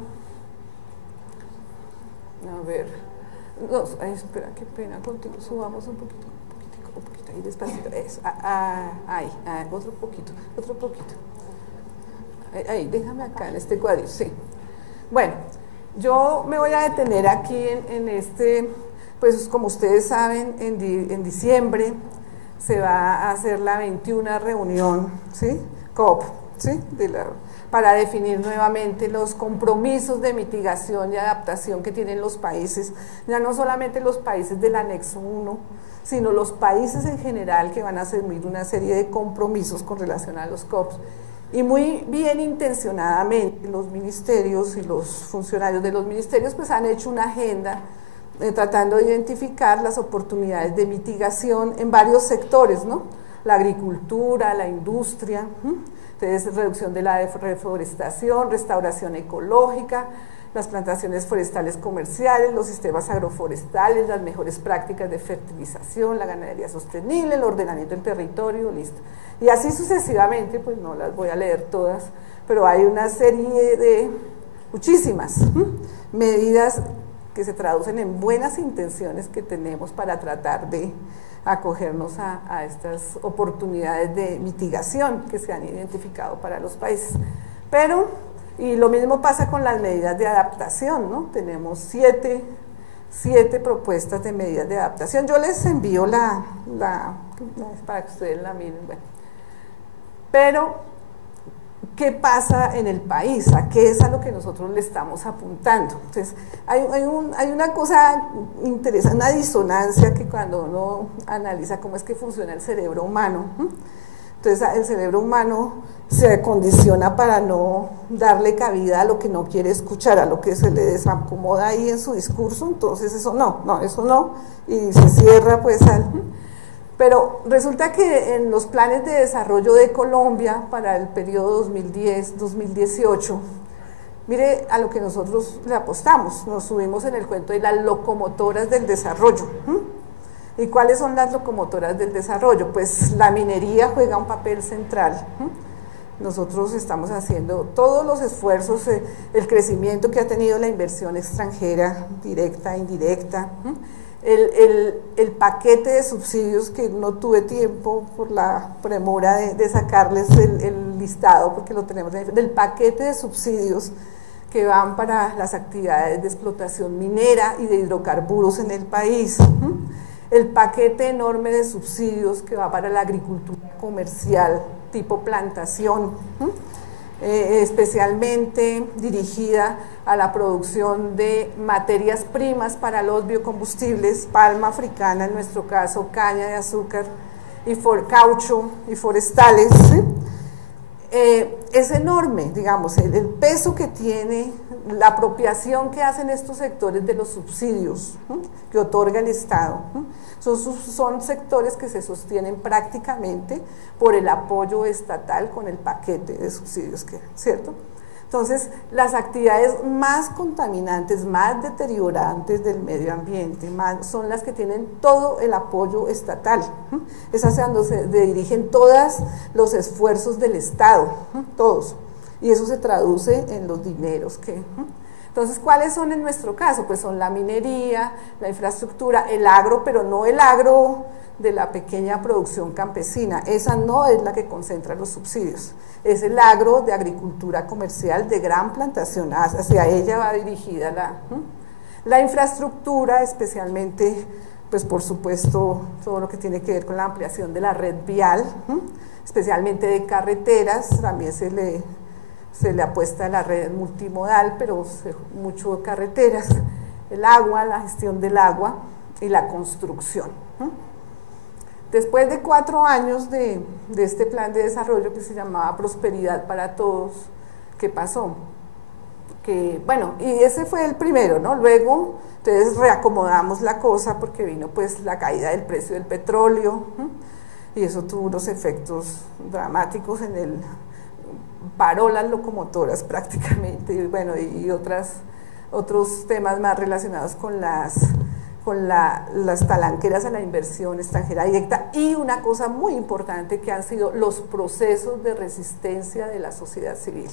A ver, espera, qué pena contigo, subamos un poquito, ahí despacito, eso, ahí, otro poquito, ahí, déjame acá en este cuadro, sí. Bueno, yo me voy a detener aquí en este, pues como ustedes saben, en diciembre se va a hacer la 21ª reunión, ¿sí?, COP, ¿sí?, para definir nuevamente los compromisos de mitigación y adaptación que tienen los países, ya no solamente los países del anexo 1, sino los países en general que van a asumir una serie de compromisos con relación a los COPs. Y muy bien intencionadamente los ministerios y los funcionarios de los ministerios pues han hecho una agenda tratando de identificar las oportunidades de mitigación en varios sectores, ¿no? La agricultura, la industria, entonces reducción de la deforestación, restauración ecológica, las plantaciones forestales comerciales, los sistemas agroforestales, las mejores prácticas de fertilización, la ganadería sostenible, el ordenamiento del territorio, listo. Y así sucesivamente, pues no las voy a leer todas, pero hay una serie de muchísimas medidas que se traducen en buenas intenciones que tenemos para tratar de acogernos a estas oportunidades de mitigación que se han identificado para los países. Pero, y lo mismo pasa con las medidas de adaptación, ¿no? Tenemos siete propuestas de medidas de adaptación. Yo les envío para que ustedes la miren. Bueno. Pero, ¿qué pasa en el país? ¿A qué es a lo que nosotros le estamos apuntando? Entonces, hay una cosa interesante, una disonancia que cuando uno analiza cómo es que funciona el cerebro humano, entonces el cerebro humano se condiciona para no darle cabida a lo que no quiere escuchar, a lo que se le desacomoda ahí en su discurso, entonces eso no, y se cierra pues al... Pero resulta que en los planes de desarrollo de Colombia para el periodo 2010-2018, mire a lo que nosotros le apostamos, nos subimos en el cuento de las locomotoras del desarrollo. ¿Y cuáles son las locomotoras del desarrollo? Pues la minería juega un papel central, Nosotros estamos haciendo todos los esfuerzos, el crecimiento que ha tenido la inversión extranjera, directa, indirecta, el paquete de subsidios que no tuve tiempo por la premura de sacarles el listado, porque lo tenemos del paquete de subsidios que van para las actividades de explotación minera y de hidrocarburos en el país, el paquete enorme de subsidios que va para la agricultura comercial tipo plantación, especialmente dirigida a la producción de materias primas para los biocombustibles, palma africana en nuestro caso, caña de azúcar, y caucho y forestales. Es enorme, digamos, el peso que tiene, la apropiación que hacen estos sectores de los subsidios que otorga el Estado. Son sectores que se sostienen prácticamente por el apoyo estatal con el paquete de subsidios, ¿cierto? Entonces, las actividades más contaminantes, más deteriorantes del medio ambiente, son las que tienen todo el apoyo estatal. Es hacia donde se dirigen todos los esfuerzos del Estado, todos. Y eso se traduce en los dineros que... Entonces, ¿cuáles son en nuestro caso? Pues son la minería, la infraestructura, el agro, pero no el agro de la pequeña producción campesina. Esa no es la que concentra los subsidios. Es el agro de agricultura comercial de gran plantación, hacia ella va dirigida la infraestructura, especialmente, pues por supuesto, todo lo que tiene que ver con la ampliación de la red vial, especialmente de carreteras, también se le apuesta a la red multimodal, pero mucho de carreteras, el agua, la gestión del agua y la construcción. Después de 4 años de este plan de desarrollo que se llamaba Prosperidad para Todos, ¿qué pasó? Bueno, y ese fue el primero, ¿no? Luego, entonces reacomodamos la cosa porque vino pues la caída del precio del petróleo, y eso tuvo unos efectos dramáticos paró las locomotoras prácticamente, y bueno, y otros temas más relacionados con las talanqueras a la inversión extranjera directa, y una cosa muy importante que han sido los procesos de resistencia de la sociedad civil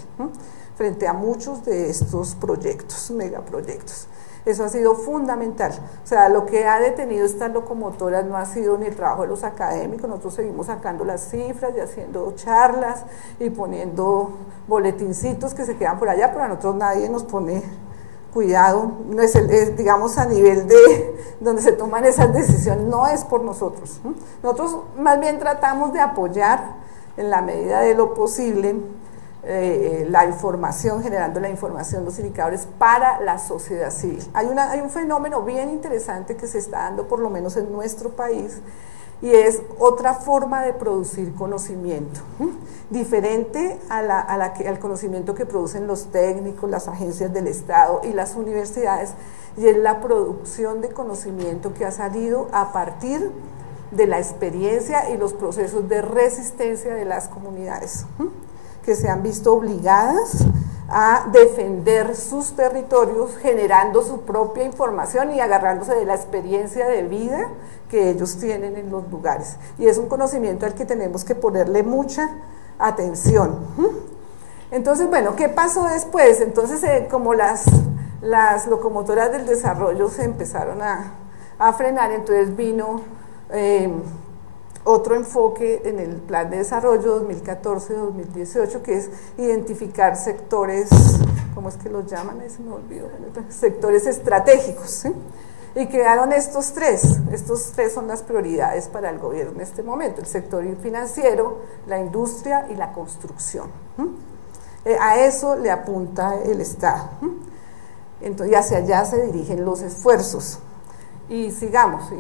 frente a muchos de estos proyectos, megaproyectos. Eso ha sido fundamental. O sea, lo que ha detenido estas locomotoras no ha sido ni el trabajo de los académicos, nosotros seguimos sacando las cifras y haciendo charlas y poniendo boletincitos que se quedan por allá, pero a nosotros nadie nos pone cuidado, no es digamos a nivel de donde se toman esas decisiones, no es por nosotros. Nosotros más bien tratamos de apoyar en la medida de lo posible la información, generando la información, los indicadores para la sociedad civil. Hay un fenómeno bien interesante que se está dando por lo menos en nuestro país, y es otra forma de producir conocimiento, diferente al conocimiento que producen los técnicos, las agencias del Estado y las universidades, y es la producción de conocimiento que ha salido a partir de la experiencia y los procesos de resistencia de las comunidades, que se han visto obligadas a defender sus territorios, generando su propia información y agarrándose de la experiencia de vida que ellos tienen en los lugares. Y es un conocimiento al que tenemos que ponerle mucha atención. Entonces, bueno, ¿qué pasó después? Entonces, como las locomotoras del desarrollo se empezaron a frenar, entonces vino otro enfoque en el plan de desarrollo 2014-2018, que es identificar sectores, ¿cómo es que los llaman? Se me olvidó, sectores estratégicos, ¿sí? Y quedaron estos tres son las prioridades para el gobierno en este momento: el sector financiero, la industria y la construcción. A eso le apunta el Estado. Entonces, y hacia allá se dirigen los esfuerzos. Y sigamos.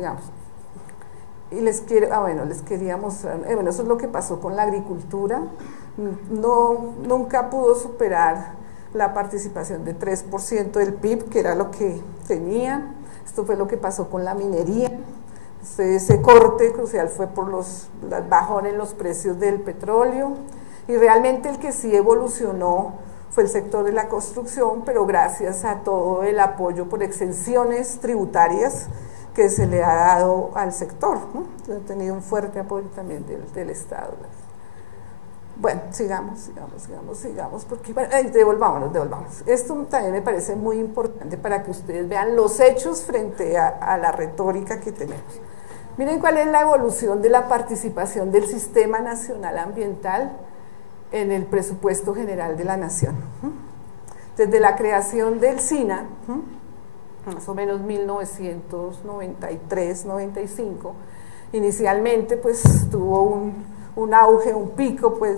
Y les quería mostrar, eso es lo que pasó con la agricultura. Nunca pudo superar la participación de 3% del PIB, que era lo que tenía. Esto fue lo que pasó con la minería. Ese corte crucial fue por los bajones en los precios del petróleo, y realmente el que sí evolucionó fue el sector de la construcción, pero gracias a todo el apoyo por exenciones tributarias que se le ha dado al sector, ¿no? Ha tenido un fuerte apoyo también del Estado. Bueno, sigamos, porque, bueno, devolvámonos. Esto también me parece muy importante para que ustedes vean los hechos frente a la retórica que tenemos. Miren cuál es la evolución de la participación del Sistema Nacional Ambiental en el presupuesto general de la Nación. Desde la creación del SINA, más o menos 1993-95, inicialmente pues tuvo un auge, un pico pues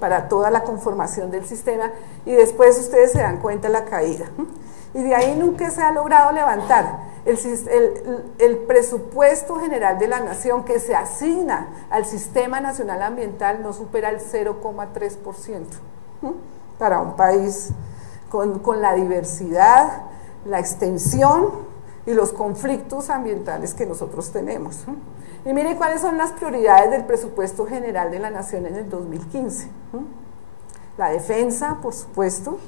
para toda la conformación del sistema, y después ustedes se dan cuenta de la caída. Y de ahí nunca se ha logrado levantar. El presupuesto general de la Nación que se asigna al Sistema Nacional Ambiental no supera el 0,3%. Para un país con la diversidad, la extensión y los conflictos ambientales que nosotros tenemos. Y miren cuáles son las prioridades del presupuesto general de la Nación en el 2015. La defensa, por supuesto,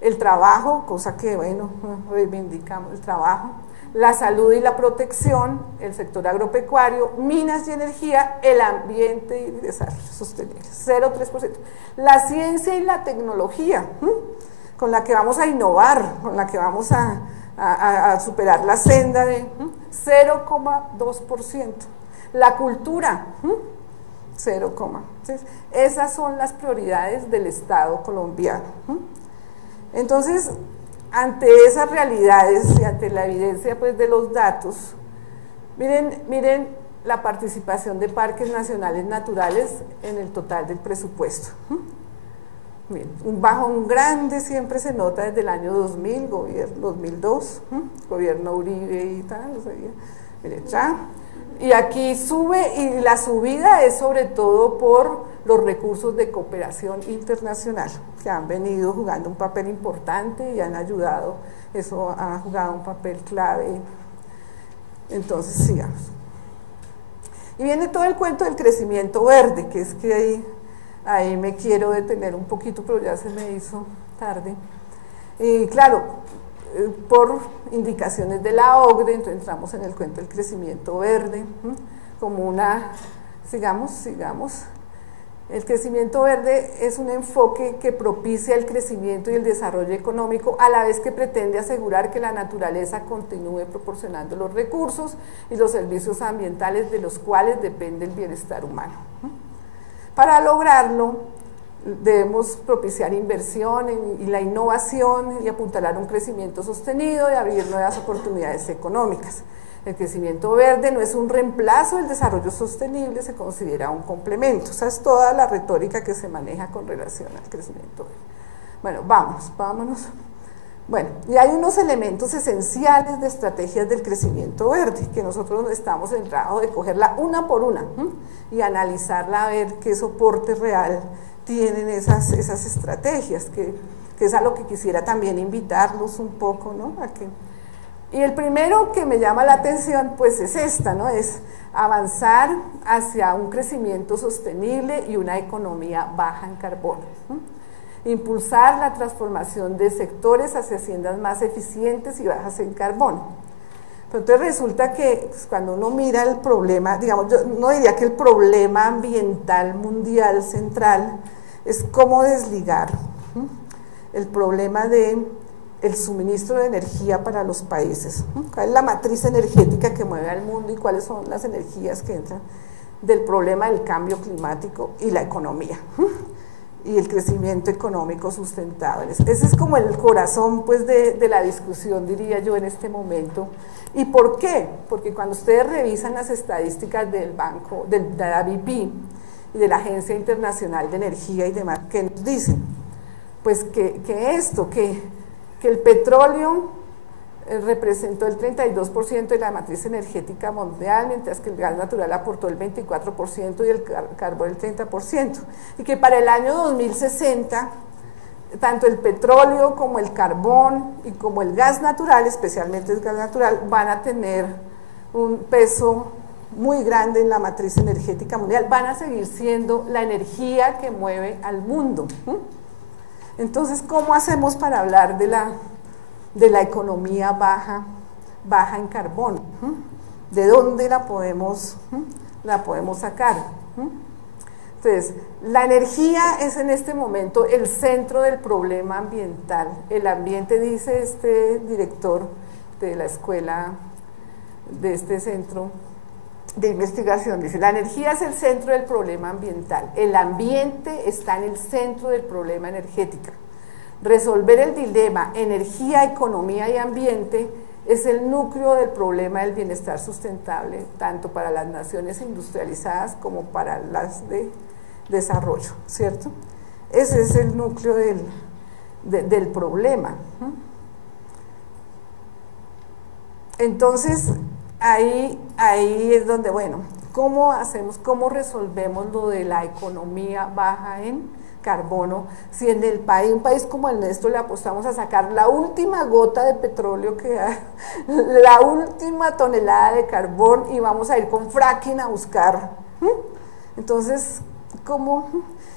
el trabajo, cosa que, bueno, reivindicamos el trabajo, la salud y la protección, el sector agropecuario, minas y energía, el ambiente y desarrollo sostenible, 0,3%. La ciencia y la tecnología, con la que vamos a innovar, con la que vamos a superar la senda de 0,2%. La cultura, 0, esas son las prioridades del Estado colombiano. Entonces, ante esas realidades y ante la evidencia pues, de los datos, miren la participación de parques nacionales naturales en el total del presupuesto. Miren, un bajón grande siempre se nota desde el año 2000, 2002, gobierno Uribe y tal, o sea, miren, ya. Y aquí sube, y la subida es sobre todo por los recursos de cooperación internacional, que han venido jugando un papel importante y han ayudado, eso ha jugado un papel clave. Entonces, sigamos. Y viene todo el cuento del crecimiento verde, que es que ahí me quiero detener un poquito, pero ya se me hizo tarde. Y claro, por indicaciones de la OCDE, entonces entramos en el cuento del crecimiento verde, como una, sigamos, el crecimiento verde es un enfoque que propicia el crecimiento y el desarrollo económico, a la vez que pretende asegurar que la naturaleza continúe proporcionando los recursos y los servicios ambientales de los cuales depende el bienestar humano. Para lograrlo, debemos propiciar inversión y la innovación y apuntalar un crecimiento sostenido y abrir nuevas oportunidades económicas. El crecimiento verde no es un reemplazo del desarrollo sostenible, se considera un complemento. O sea, es toda la retórica que se maneja con relación al crecimiento verde. Bueno, vámonos. Bueno, y hay unos elementos esenciales de estrategias del crecimiento verde, que nosotros estamos en trabajo de cogerla una por una y analizarla, a ver qué soporte real tienen esas estrategias, que es a lo que quisiera también invitarlos un poco, ¿no? Y el primero que me llama la atención, pues es esta, ¿no? Es avanzar hacia un crecimiento sostenible y una economía baja en carbono. Impulsar la transformación de sectores hacia haciendas más eficientes y bajas en carbono. Pero entonces resulta que pues, cuando uno mira el problema, digamos, yo no diría que el problema ambiental mundial central es cómo desligar el problema de el suministro de energía para los países. ¿Cuál es la matriz energética que mueve al mundo y cuáles son las energías que entran del problema del cambio climático y la economía? Y el crecimiento económico sustentable. Ese es como el corazón pues, de la discusión, diría yo, en este momento. ¿Y por qué? Porque cuando ustedes revisan las estadísticas del banco, de la BP y de la Agencia Internacional de Energía y demás, ¿qué nos dicen? Pues que el petróleo representó el 32% de la matriz energética mundial, mientras que el gas natural aportó el 24% y el carbón el 30%. Y que para el año 2060, tanto el petróleo como el carbón y como el gas natural, especialmente el gas natural, van a tener un peso muy grande en la matriz energética mundial, van a seguir siendo la energía que mueve al mundo. Entonces, ¿cómo hacemos para hablar de la economía baja en carbono? ¿De dónde la podemos sacar? Entonces, la energía es en este momento el centro del problema ambiental. El ambiente, dice este director de la escuela, de este centro de investigación, dice, la energía es el centro del problema ambiental. El ambiente está en el centro del problema energético. Resolver el dilema energía, economía y ambiente es el núcleo del problema del bienestar sustentable, tanto para las naciones industrializadas como para las de desarrollo, ¿cierto? Ese es el núcleo del problema. Entonces, ahí es donde, bueno, ¿cómo hacemos, cómo resolvemos lo de la economía baja en carbono, si en el país, un país como el nuestro, le apostamos a sacar la última gota de petróleo que hay, la última tonelada de carbón, y vamos a ir con fracking a buscar? Entonces, ¿cómo?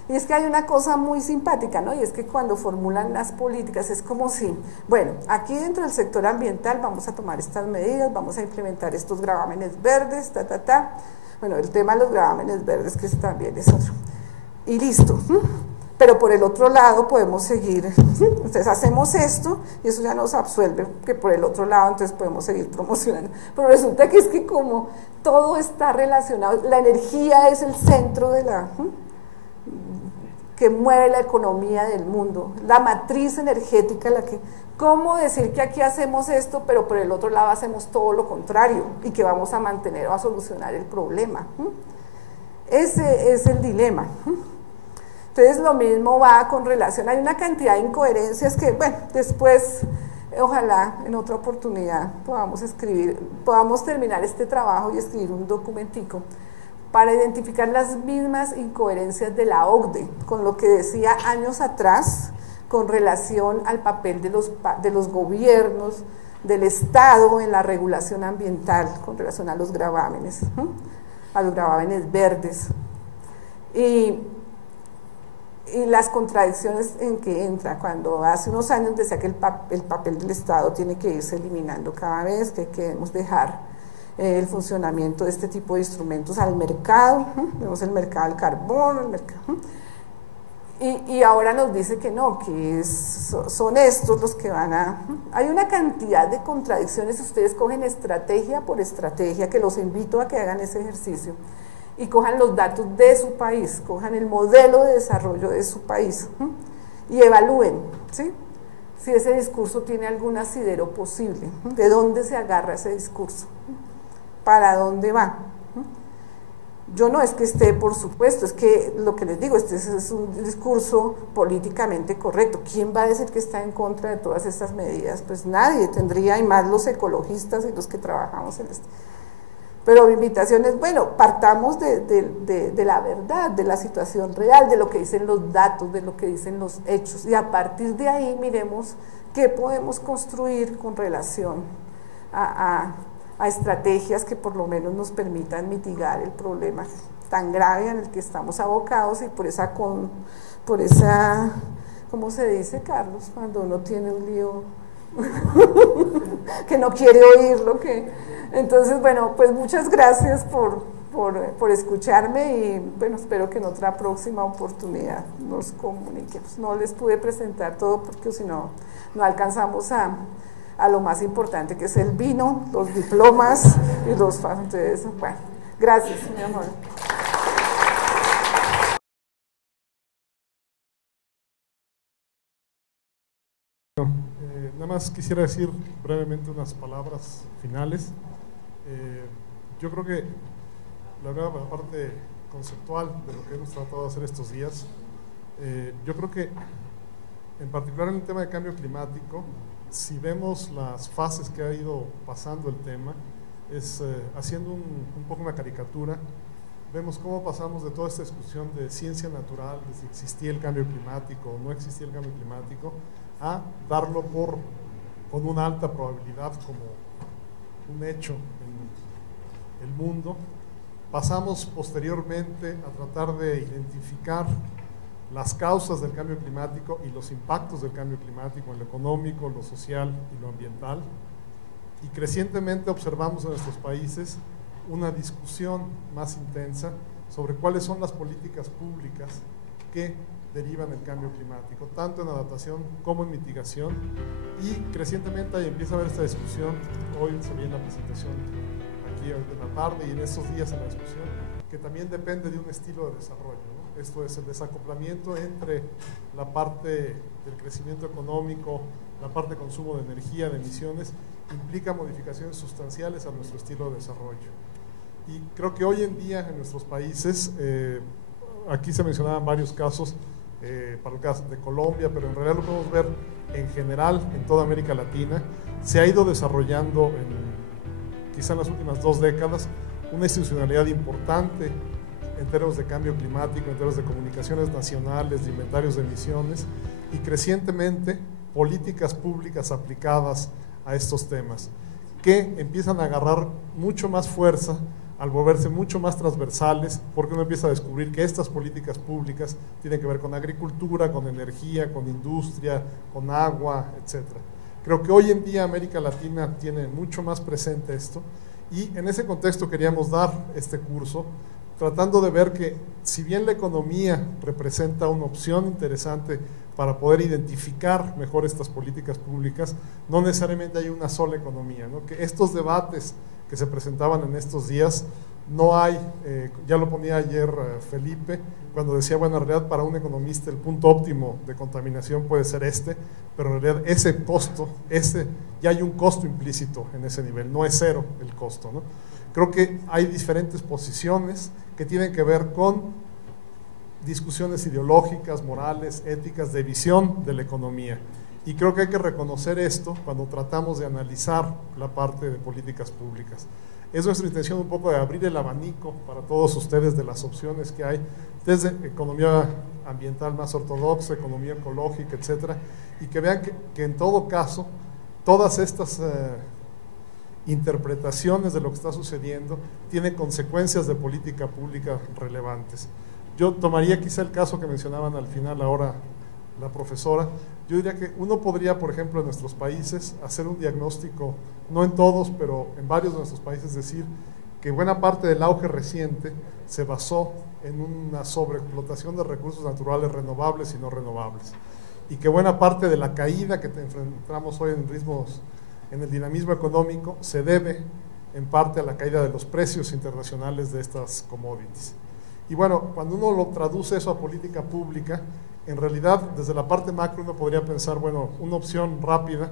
Y es que hay una cosa muy simpática, ¿no? Y es que cuando formulan las políticas es como si, bueno, aquí dentro del sector ambiental vamos a tomar estas medidas, vamos a implementar estos gravámenes verdes, Bueno, el tema de los gravámenes verdes, que también es otro. Y listo. Pero por el otro lado podemos seguir, entonces hacemos esto y eso ya nos absuelve, que por el otro lado entonces podemos seguir promocionando. Pero resulta que es que como todo está relacionado, la energía es el centro de que mueve la economía del mundo, la matriz energética, ¿cómo decir que aquí hacemos esto, pero por el otro lado hacemos todo lo contrario y que vamos a mantener o a solucionar el problema? Ese es el dilema. Entonces lo mismo va con relación, hay una cantidad de incoherencias que, bueno, después, ojalá en otra oportunidad podamos terminar este trabajo y escribir un documentico para identificar las mismas incoherencias de la OCDE, con lo que decía años atrás, con relación al papel de los gobiernos, del Estado en la regulación ambiental, con relación a los gravámenes verdes. Y las contradicciones en que entra, cuando hace unos años decía que el papel del Estado tiene que irse eliminando cada vez, que queremos dejar el funcionamiento de este tipo de instrumentos al mercado, tenemos el mercado del carbón, y ahora nos dice que no, que son estos los que van a... Hay una cantidad de contradicciones, si ustedes cogen estrategia por estrategia, que los invito a que hagan ese ejercicio, y cojan los datos de su país, cojan el modelo de desarrollo de su país y evalúen, ¿sí?, si ese discurso tiene algún asidero posible, de dónde se agarra ese discurso, para dónde va. Yo no es que esté, por supuesto, es que lo que les digo, este es un discurso políticamente correcto. ¿Quién va a decir que está en contra de todas estas medidas? Pues nadie tendría, y más los ecologistas y los que trabajamos en esto. Pero mi invitación es, bueno, partamos de la verdad, de la situación real, de lo que dicen los datos, de lo que dicen los hechos, y a partir de ahí miremos qué podemos construir con relación a estrategias que por lo menos nos permitan mitigar el problema tan grave en el que estamos abocados, y por esa, ¿cómo se dice, Carlos? Cuando uno tiene un lío que no quiere oírlo, entonces, bueno, pues muchas gracias por escucharme, y bueno, espero que en otra próxima oportunidad nos comuniquemos. No les pude presentar todo porque si no, no alcanzamos a lo más importante, que es el vino, los diplomas y los fases. Entonces, bueno, gracias, mi amor. Nada más quisiera decir brevemente unas palabras finales. Yo creo que la parte conceptual de lo que hemos tratado de hacer estos días, yo creo que en particular en el tema de cambio climático, si vemos las fases que ha ido pasando el tema, es haciendo un poco una caricatura, vemos cómo pasamos de toda esta discusión de ciencia natural, de si existía el cambio climático o no existía el cambio climático, a darlo con una alta probabilidad como un hecho en el mundo. Pasamos posteriormente a tratar de identificar las causas del cambio climático y los impactos del cambio climático en lo económico, lo social y lo ambiental. Y crecientemente observamos en nuestros países una discusión más intensa sobre cuáles son las políticas públicas que derivan del cambio climático, tanto en adaptación como en mitigación, y crecientemente ahí empieza a haber esta discusión. Hoy se viene la presentación aquí en la tarde y en estos días en la discusión, que también depende de un estilo de desarrollo, ¿no? Esto es el desacoplamiento entre la parte del crecimiento económico, la parte de consumo de energía, de emisiones, implica modificaciones sustanciales a nuestro estilo de desarrollo. Y creo que hoy en día en nuestros países, aquí se mencionaban varios casos, para el caso de Colombia, pero en realidad lo podemos ver en general en toda América Latina. Se ha ido desarrollando, quizá en las últimas 2 décadas, una institucionalidad importante en términos de cambio climático, en términos de comunicaciones nacionales, de inventarios de emisiones, y crecientemente políticas públicas aplicadas a estos temas, que empiezan a agarrar mucho más fuerza al volverse mucho más transversales, porque uno empieza a descubrir que estas políticas públicas tienen que ver con agricultura, con energía, con industria, con agua, etc. Creo que hoy en día América Latina tiene mucho más presente esto, y en ese contexto queríamos dar este curso, tratando de ver que si bien la economía representa una opción interesante para poder identificar mejor estas políticas públicas, no necesariamente hay una sola economía, ¿no? Que estos debates que se presentaban en estos días, no hay, ya lo ponía ayer Felipe, cuando decía, bueno, en realidad para un economista el punto óptimo de contaminación puede ser pero en realidad ese costo, ya hay un costo implícito en ese nivel, no es cero el costo, ¿no? Creo que hay diferentes posiciones que tienen que ver con discusiones ideológicas, morales, éticas, de visión de la economía. Y creo que hay que reconocer esto cuando tratamos de analizar la parte de políticas públicas. Es nuestra intención un poco de abrir el abanico para todos ustedes de las opciones que hay, desde economía ambiental más ortodoxa, economía ecológica, etcétera, y que vean que en todo caso, todas estas interpretaciones de lo que está sucediendo tienen consecuencias de política pública relevantes. Yo tomaría quizá el caso que mencionaban al final ahora la profesora. Yo diría que uno podría, por ejemplo, en nuestros países hacer un diagnóstico, no en todos, pero en varios de nuestros países, decir que buena parte del auge reciente se basó en una sobreexplotación de recursos naturales renovables y no renovables, y que buena parte de la caída que enfrentamos hoy en el dinamismo económico se debe en parte a la caída de los precios internacionales de estas commodities. Y bueno, cuando uno lo traduce eso a política pública, en realidad, desde la parte macro uno podría pensar, bueno, una opción rápida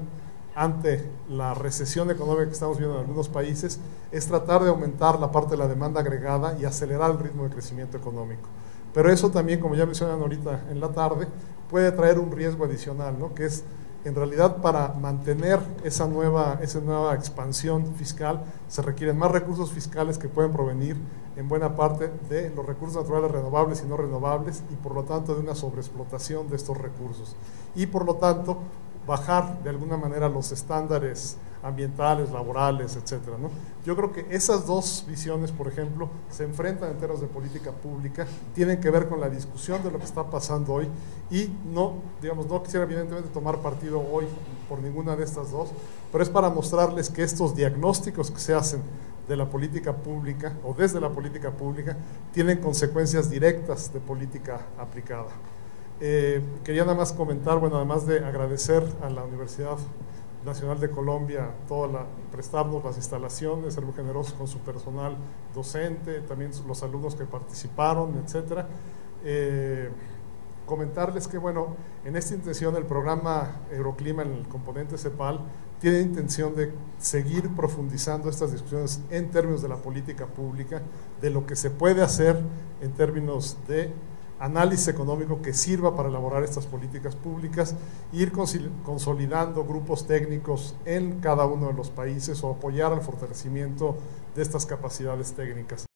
ante la recesión económica que estamos viendo en algunos países es tratar de aumentar la parte de la demanda agregada y acelerar el ritmo de crecimiento económico. Pero eso también, como ya mencionan ahorita en la tarde, puede traer un riesgo adicional, ¿no? Que es, en realidad, para mantener esa nueva expansión fiscal, se requieren más recursos fiscales que pueden provenir en buena parte de los recursos naturales renovables y no renovables, y por lo tanto de una sobreexplotación de estos recursos. Y por lo tanto, bajar de alguna manera los estándares ambientales, laborales, etcétera, ¿no? Yo creo que esas dos visiones, por ejemplo, se enfrentan en términos de política pública, tienen que ver con la discusión de lo que está pasando hoy, y no quisiera evidentemente tomar partido hoy por ninguna de estas dos, pero es para mostrarles que estos diagnósticos que se hacen de la política pública o desde la política pública tienen consecuencias directas de política aplicada. Quería nada más comentar, bueno, además de agradecer a la Universidad Nacional de Colombia prestarnos las instalaciones, ser muy generosos con su personal docente, también los alumnos que participaron, etcétera. Comentarles que, bueno, en esta intención el programa Euroclima en el componente CEPAL tiene intención de seguir profundizando estas discusiones en términos de la política pública, de lo que se puede hacer en términos de análisis económico que sirva para elaborar estas políticas públicas, ir consolidando grupos técnicos en cada uno de los países o apoyar al fortalecimiento de estas capacidades técnicas.